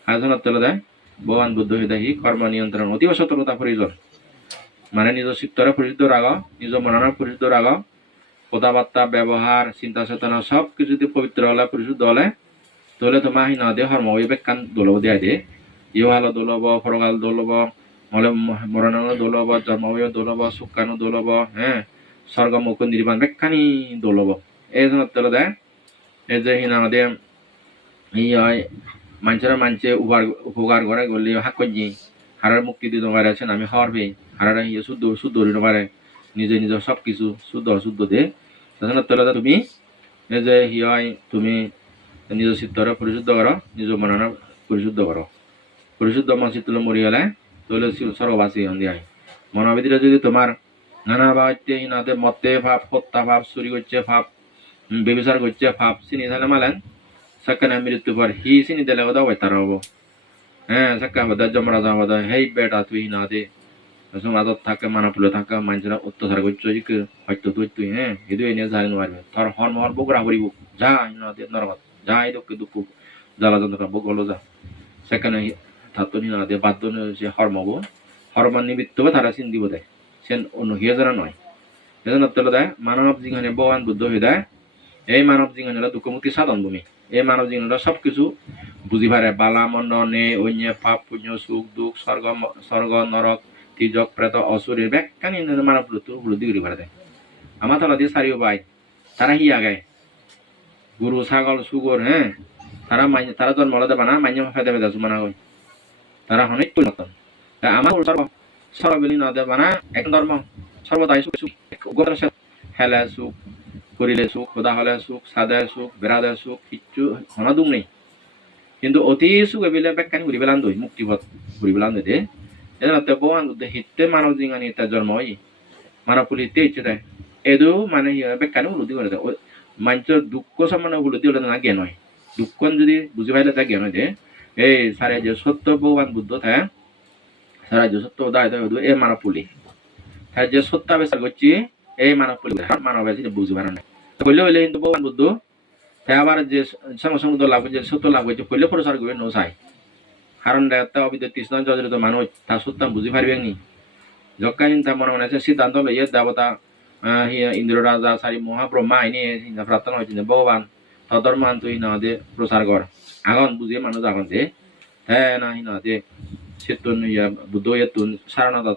হাজনা তেলে দেয় ভগবান বুদ্ধ হৃদয় কর্ম নিয়ন্ত্রণ অতীব সতর্কতা প্রয়োজন, মানে নিজ চিত্তরে পরিশুদ্ধ রাগ, নিজ মননের পরিশুদ্ধ রাগ, কথাবার্তা ব্যবহার চিন্তা চেতনা সব কিছু যদি পবিত্র হলে পরিশুদ্ধ হলে তাহলে তোমার হিনা দিয়ে হর্ম বেকান দোলব দেয়া দিয়ে ইহাল দোলব ফরগাল দোলব মলে মরণানো দোলব জন্মবয় দোলব সুকানো দোলব, হ্যাঁ স্বর্গ মুখ নির্বাণ বেকানি দোলব এই জন্য তেলে দেয়। এই যে হিনা দিয়ে ই হয় মানুষেরা মানুষে উপকার করে গলি হাক করছি হারার মুক্তি দিতে পারে আছেন আমি হওয়ার পেয়ে হারারা ইয়ে শুদ্ধ শুদ্ধ দিতে পারে নিজে নিজের সব কিছু শুদ্ধ অশুদ্ধ দে তাছাড়া তেলে তুমি এই যে হি হয় তুমি নিজ চিত্তরে পরিশুদ্ধ করো, নিজ মনন পরিশুদ্ধ করো, পরিশুদ্ধ মন চিত্ত মরি গেলে তাহলে সর্ববাসী হন্দিয়ায় মনের ভিতরে যদি তোমার নানা বাড়িতে হিনাতে মতে ভাব হত্যা ভাব চুরি করছে ভাব ব্যবচার করছে ভাব চিনি তাহলে মালেন সেখানে মৃত্যু পর হি চিনি দিলে কথা হয় তার হবো, হ্যাঁ সেকা হবো জমরাজা হবো হেই বেটা তুই না দে সমাজত থাকে মানাপুলে থাকে মানুষরা অত্যাচার করছে হয়তো তুই হ্যাঁ সেইটো এনে জানি নোৱাৰিবে ধর হর মহর বগুড়া করিব যা হিনাতে নরকত যা এই দুঃখ দুঃখ জ্বালা যন্ত্রণা বগলো যা সেখানে থাকতো না দিয়ে বাধ্য সে হরমবো হরমান নিমিত্ত তারা চিন দিব দেয় সেন অন্য হিয়াজারা নয় এজন্য তেলে দেয় মানব জীবনে ভগবান বুদ্ধ হয়ে দেয় এই মানব জীবন হলো দুঃখমুক্তি সাধন ভূমি, এই মানব জীবন সবকিছু বুঝি পারে বালা মন্দ নে অন্য পাপ পুণ্য সুখ দুঃখ স্বর্গ নরক তিজক প্রেত অসুরের ব্যাখ্যানি মানব উপলব্ধি করি পারে দেয়। আমার তলা দিয়ে সারিও পাই তারা হিয়া গায় গরু ছাগল সুগর, হ্যাঁ তারা জন্ম দেবা না মান্য ফেদে ফেদে সুমানা কই তারা অনেক পরিণত আমার সরবেলি ন দেবা না এক ধর্ম সর্বদাই সুখ সুখ হেলে সুখ করিলে সুখ খোদা হলে সুখ সাদে সুখ বেড়াদে সুখ কিচ্ছু হনা দুখ নেই কিন্তু অতি সুখ এবিলে ব্যাখ্যানি ঘুরি পেলান দই মুক্তিপথ ঘুরি পেলান দে এজন্য ভগবান হিতে মানব জিঙানি তার জন্ম হয় মানব পুলি হিতে ইচ্ছে দেয় এদু মানে ব্যাখ্যানি উপলব্ধি করে দেয় মানুষের দুঃখ সম্মানে উপলব্ধি হলে না জ্ঞান হয়, দুঃখ যদি বুঝি পাইলে তা জ্ঞান হয় দে এই সারে যে সত্য ভগবান বুদ্ধ থাকে সারা যে সত্য দায় এ মানব পুলি তাই যে সত্যাবেশ করছি এই মানব পুলি মানব বুঝি পারে না হইলে হইলে কিন্তু ভগবান বুদ্ধ তাই আবার যে সমুদ্র লাভ যে সত্য লাভ করছে হইলে প্রচার করবে নসাই কারণ একটা অবিদ্য তৃষ্ণ জড়িত মানুষ তা সত্য বুঝি পারবে নি যজ্ঞাহীন তা মনে মনে আছে সিদ্ধান্ত লইয়ে দেবতা ইন্দ্র রাজা সারি মহাব্রহ্মা আইনে প্রার্থনা হয়েছে ভগবান তদর্মান তুই না দে প্রচার কর আগন বুঝিয়ে মানুষ আগন দে হ্যাঁ না হিনা দে সেতুন বুদ্ধ তুন সারনাথ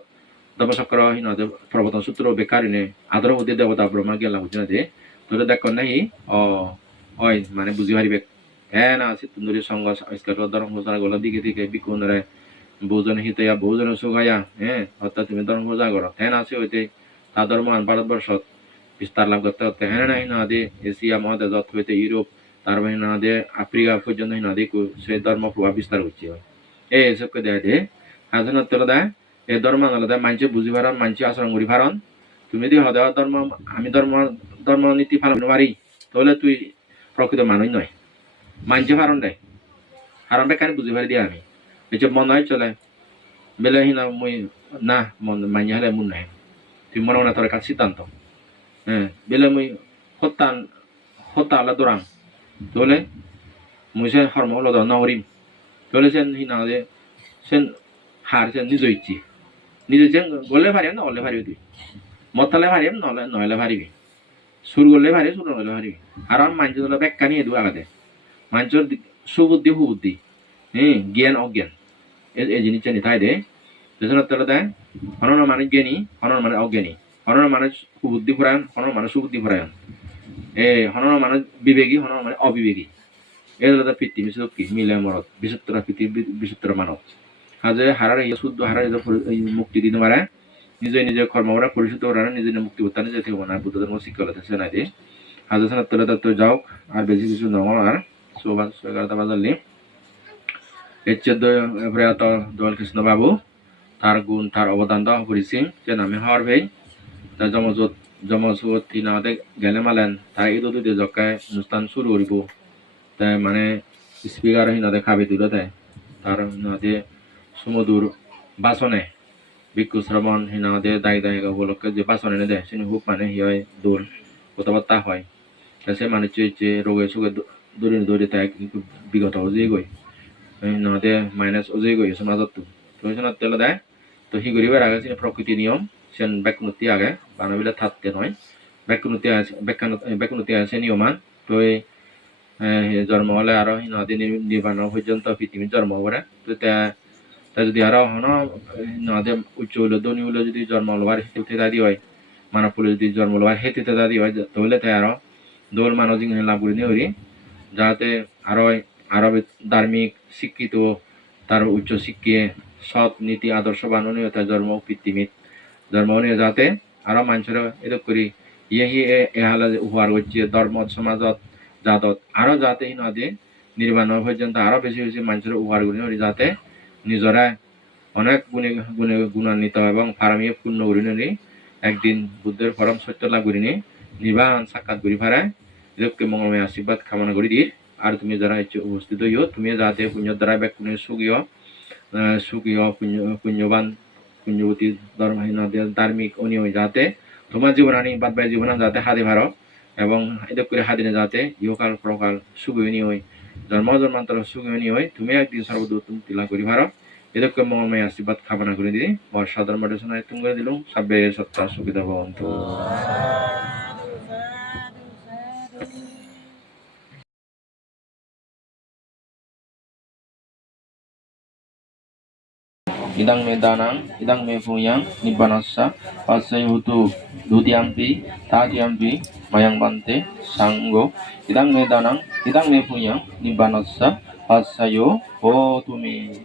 দমচক্র হিনা দে প্রবর্তন সূত্র বেকারিনে আদর উদ্দে দেবতা ব্রহ্মা গেলা বুঝি না দে তোরে দেখ নাই হয় মানে বুঝি পারিবে হ্যাঁ না সেতুন্দরী সঙ্গ আজকাল ধর্ম প্রচার গলা দিকে দিকে বিকুণরে বহুজন হিতয়া বহুজন সুখায়া হ্যাঁ অর্থাৎ তুমি ধর্ম প্রচার করো হ্যাঁ না আছে হইতে তা ধর্ম ভারতবর্ষত বিস্তার লাভ করতে হতে হ্যাঁ না হিনা দে এশিয়া মহাদেশত হইতে ইউরোপ তার হিনা দে আফ্রিকা পর্যন্ত হিনা দে সেই ধর্ম প্রভাব বিস্তার করছে এই এসবকে দেয় দে হাজনত তেলে দেয় এই ধর্ম নলে দেয় মানছে বুঝি পারন মানছে আচরণ করি পারন তুমি যদি হদেওয়া ধর্ম আমি ধর্ম নীতি পালন পারি তাহলে তুই প্রকৃত মানুষ নয় মানছে পারন দেয় কারণ বেকারে বুঝি পারি দিয়ে আমি এসব মন হয় চলে বেলে হিনা মই না মন মান্য হলে মন নাই তুই মনে মনে তোর কাছে সিদ্ধান্ত হ্যাঁ বেলে মই হত্যা আল্লাহ দৌড়াম তাহলে মই সে হর্ম হলো নরিম তাহলে সেন হিনা দে সেন হার সেন নিজ ইচ্ছি নিজে যেন গলে পারিব না হলে পারিবি তুই মতালে পারিব নহলে পারিবি সুর করলে পারি সুর নহলে পারিবি কারণ মানুষ হলো ব্যাখ্যা নিয়ে দু আগাতে মানুষের সুবুদ্ধি সুবুদ্ধি হ্যাঁ জ্ঞান অজ্ঞান এই জিনিসটা নিতাই দে পেছনের তলে দেয় হনন মানুষ জ্ঞানী হনন মানে অজ্ঞানী হনন মানুষ সুবুদ্ধি ফুরায়ন হনন মানুষ সুবুদ্ধি ফুরায়ন হনন মানুষ বিবেকী হনন মানে অবিবেকী এই হলো পৃথিবী কি মিলে মরত বিচিত্র পৃথিবী বিচিত্র মানব হাজে হারার শুদ্ধ হারার মুক্তি দিতে পারে নিজে নিজের কর্ম করা পরিশুদ্ধ করা নিজে মুক্তি করতে নিজে থেকে মনে হয় বুদ্ধ ধর্ম শিক্ষা হতে নাই দিয়ে হাজার সানার তলে তো যাও আর বেশি কিছু নয় আর 11:11 বাজালি এর 14 প্রয়াত দয়াল কৃষ্ণ বাবু তার গুণ তার অবদান দেওয়া করেছি যে নামে হওয়ার ভাই তার জমজত জমসুত হিনাতে গেলে মালেন তাই ইদো দুতে জকায় অনুষ্ঠান শুরু করিব তাই মানে স্পিকার হিনাতে খাবি তুলে দেয় তার হিনাতে সুমধুর বাসনে ভিক্ষু শ্রবণ হিনাতে দায়ী দায়ী উপলক্ষে যে বাসন এনে দেয় সে হুক মানে হিয় দোল কথাবার্তা হয় সে মানে যে রোগে সুগে দৌড়ে দৌড়ে তাই কিন্তু বিগত অজয় গই হিনাতে মাইনাস অজয় গই সমাজত তো হিনাত তেলে দেয় তো হি গরিবের আগে সে প্রকৃতি নিয়ম সেন ব্যাকুনতি আগে বানাবিলে থাকতে নয় ব্যাকুনতি আছে নিয়মান তো জন্ম হলে আরো হিনাতে নির্বাণ পর্যন্ত পৃথিবীর জন্ম করে তো তা যদি আরো হন নদে উচ্চ হইলো ধনী হইলো যদি জন্ম লবার হেতুতে দাদি হয় মানব ফুলে যদি জন্ম লবার হেতুতে দাদি হয় তাহলে তাই আরো দোল মানব জিনিস লাভ করে নিয়ে যাতে আরো আরো ধার্মিক শিক্ষিত তার উচ্চ শিক্ষিয়ে সৎ নীতি আদর্শ বাননীয় তার জন্ম পৃথিবীত জন্ম নিয়ে যাতে আরো মানুষের এরক করি ইয়ে এহালা উহার হচ্ছে ধর্ম সমাজত জাতত আরো যাতে নদী নির্মাণ পর্যন্ত আরো বেশি বেশি মানুষের উপহার করি যাতে নিজরা অনেক গুণান্বিত এবং ফারামিয়ে পূর্ণ করি একদিন বুদ্ধের পরম সত্য লাভ করিনি নির্বাণ সাক্ষাৎ করি ফারায় এরকম মঙ্গলময় আশীর্বাদ কামনা করি দির আর তুমি যারা উপস্থিত হইও তুমি যাতে পুণ্য দ্বারা ব্যাকুণের সুখীয় পুণ্যবান পুণ্যবতী ধর্মহীন ধার্মিক অনিয়ম যাতে তোমার জীবন আনি বাদ বাই জীবন যাতে হাতে ভারো এবং এদের করে হাদিনে যাতে ইহকাল প্রকাল সুখী হয় জন্ম জন্মান্তর সুখী হয় তুমি একদিন সর্বদূর তুমি তিলা করি ভারো এরকম মঙ্গলময় আশীর্বাদ কামনা করে দিই মোর সাধারণ মোটিভেশনাল তুমি করে দিলুম সবে সত্তা সুবিধা ভবন্তু idang me danang idang me phuyang nibbanassa pasai hutu dutiampi tatiampi mayang bante sanggo idang me danang idang me phuyang nibbanassa pasayo ho tumi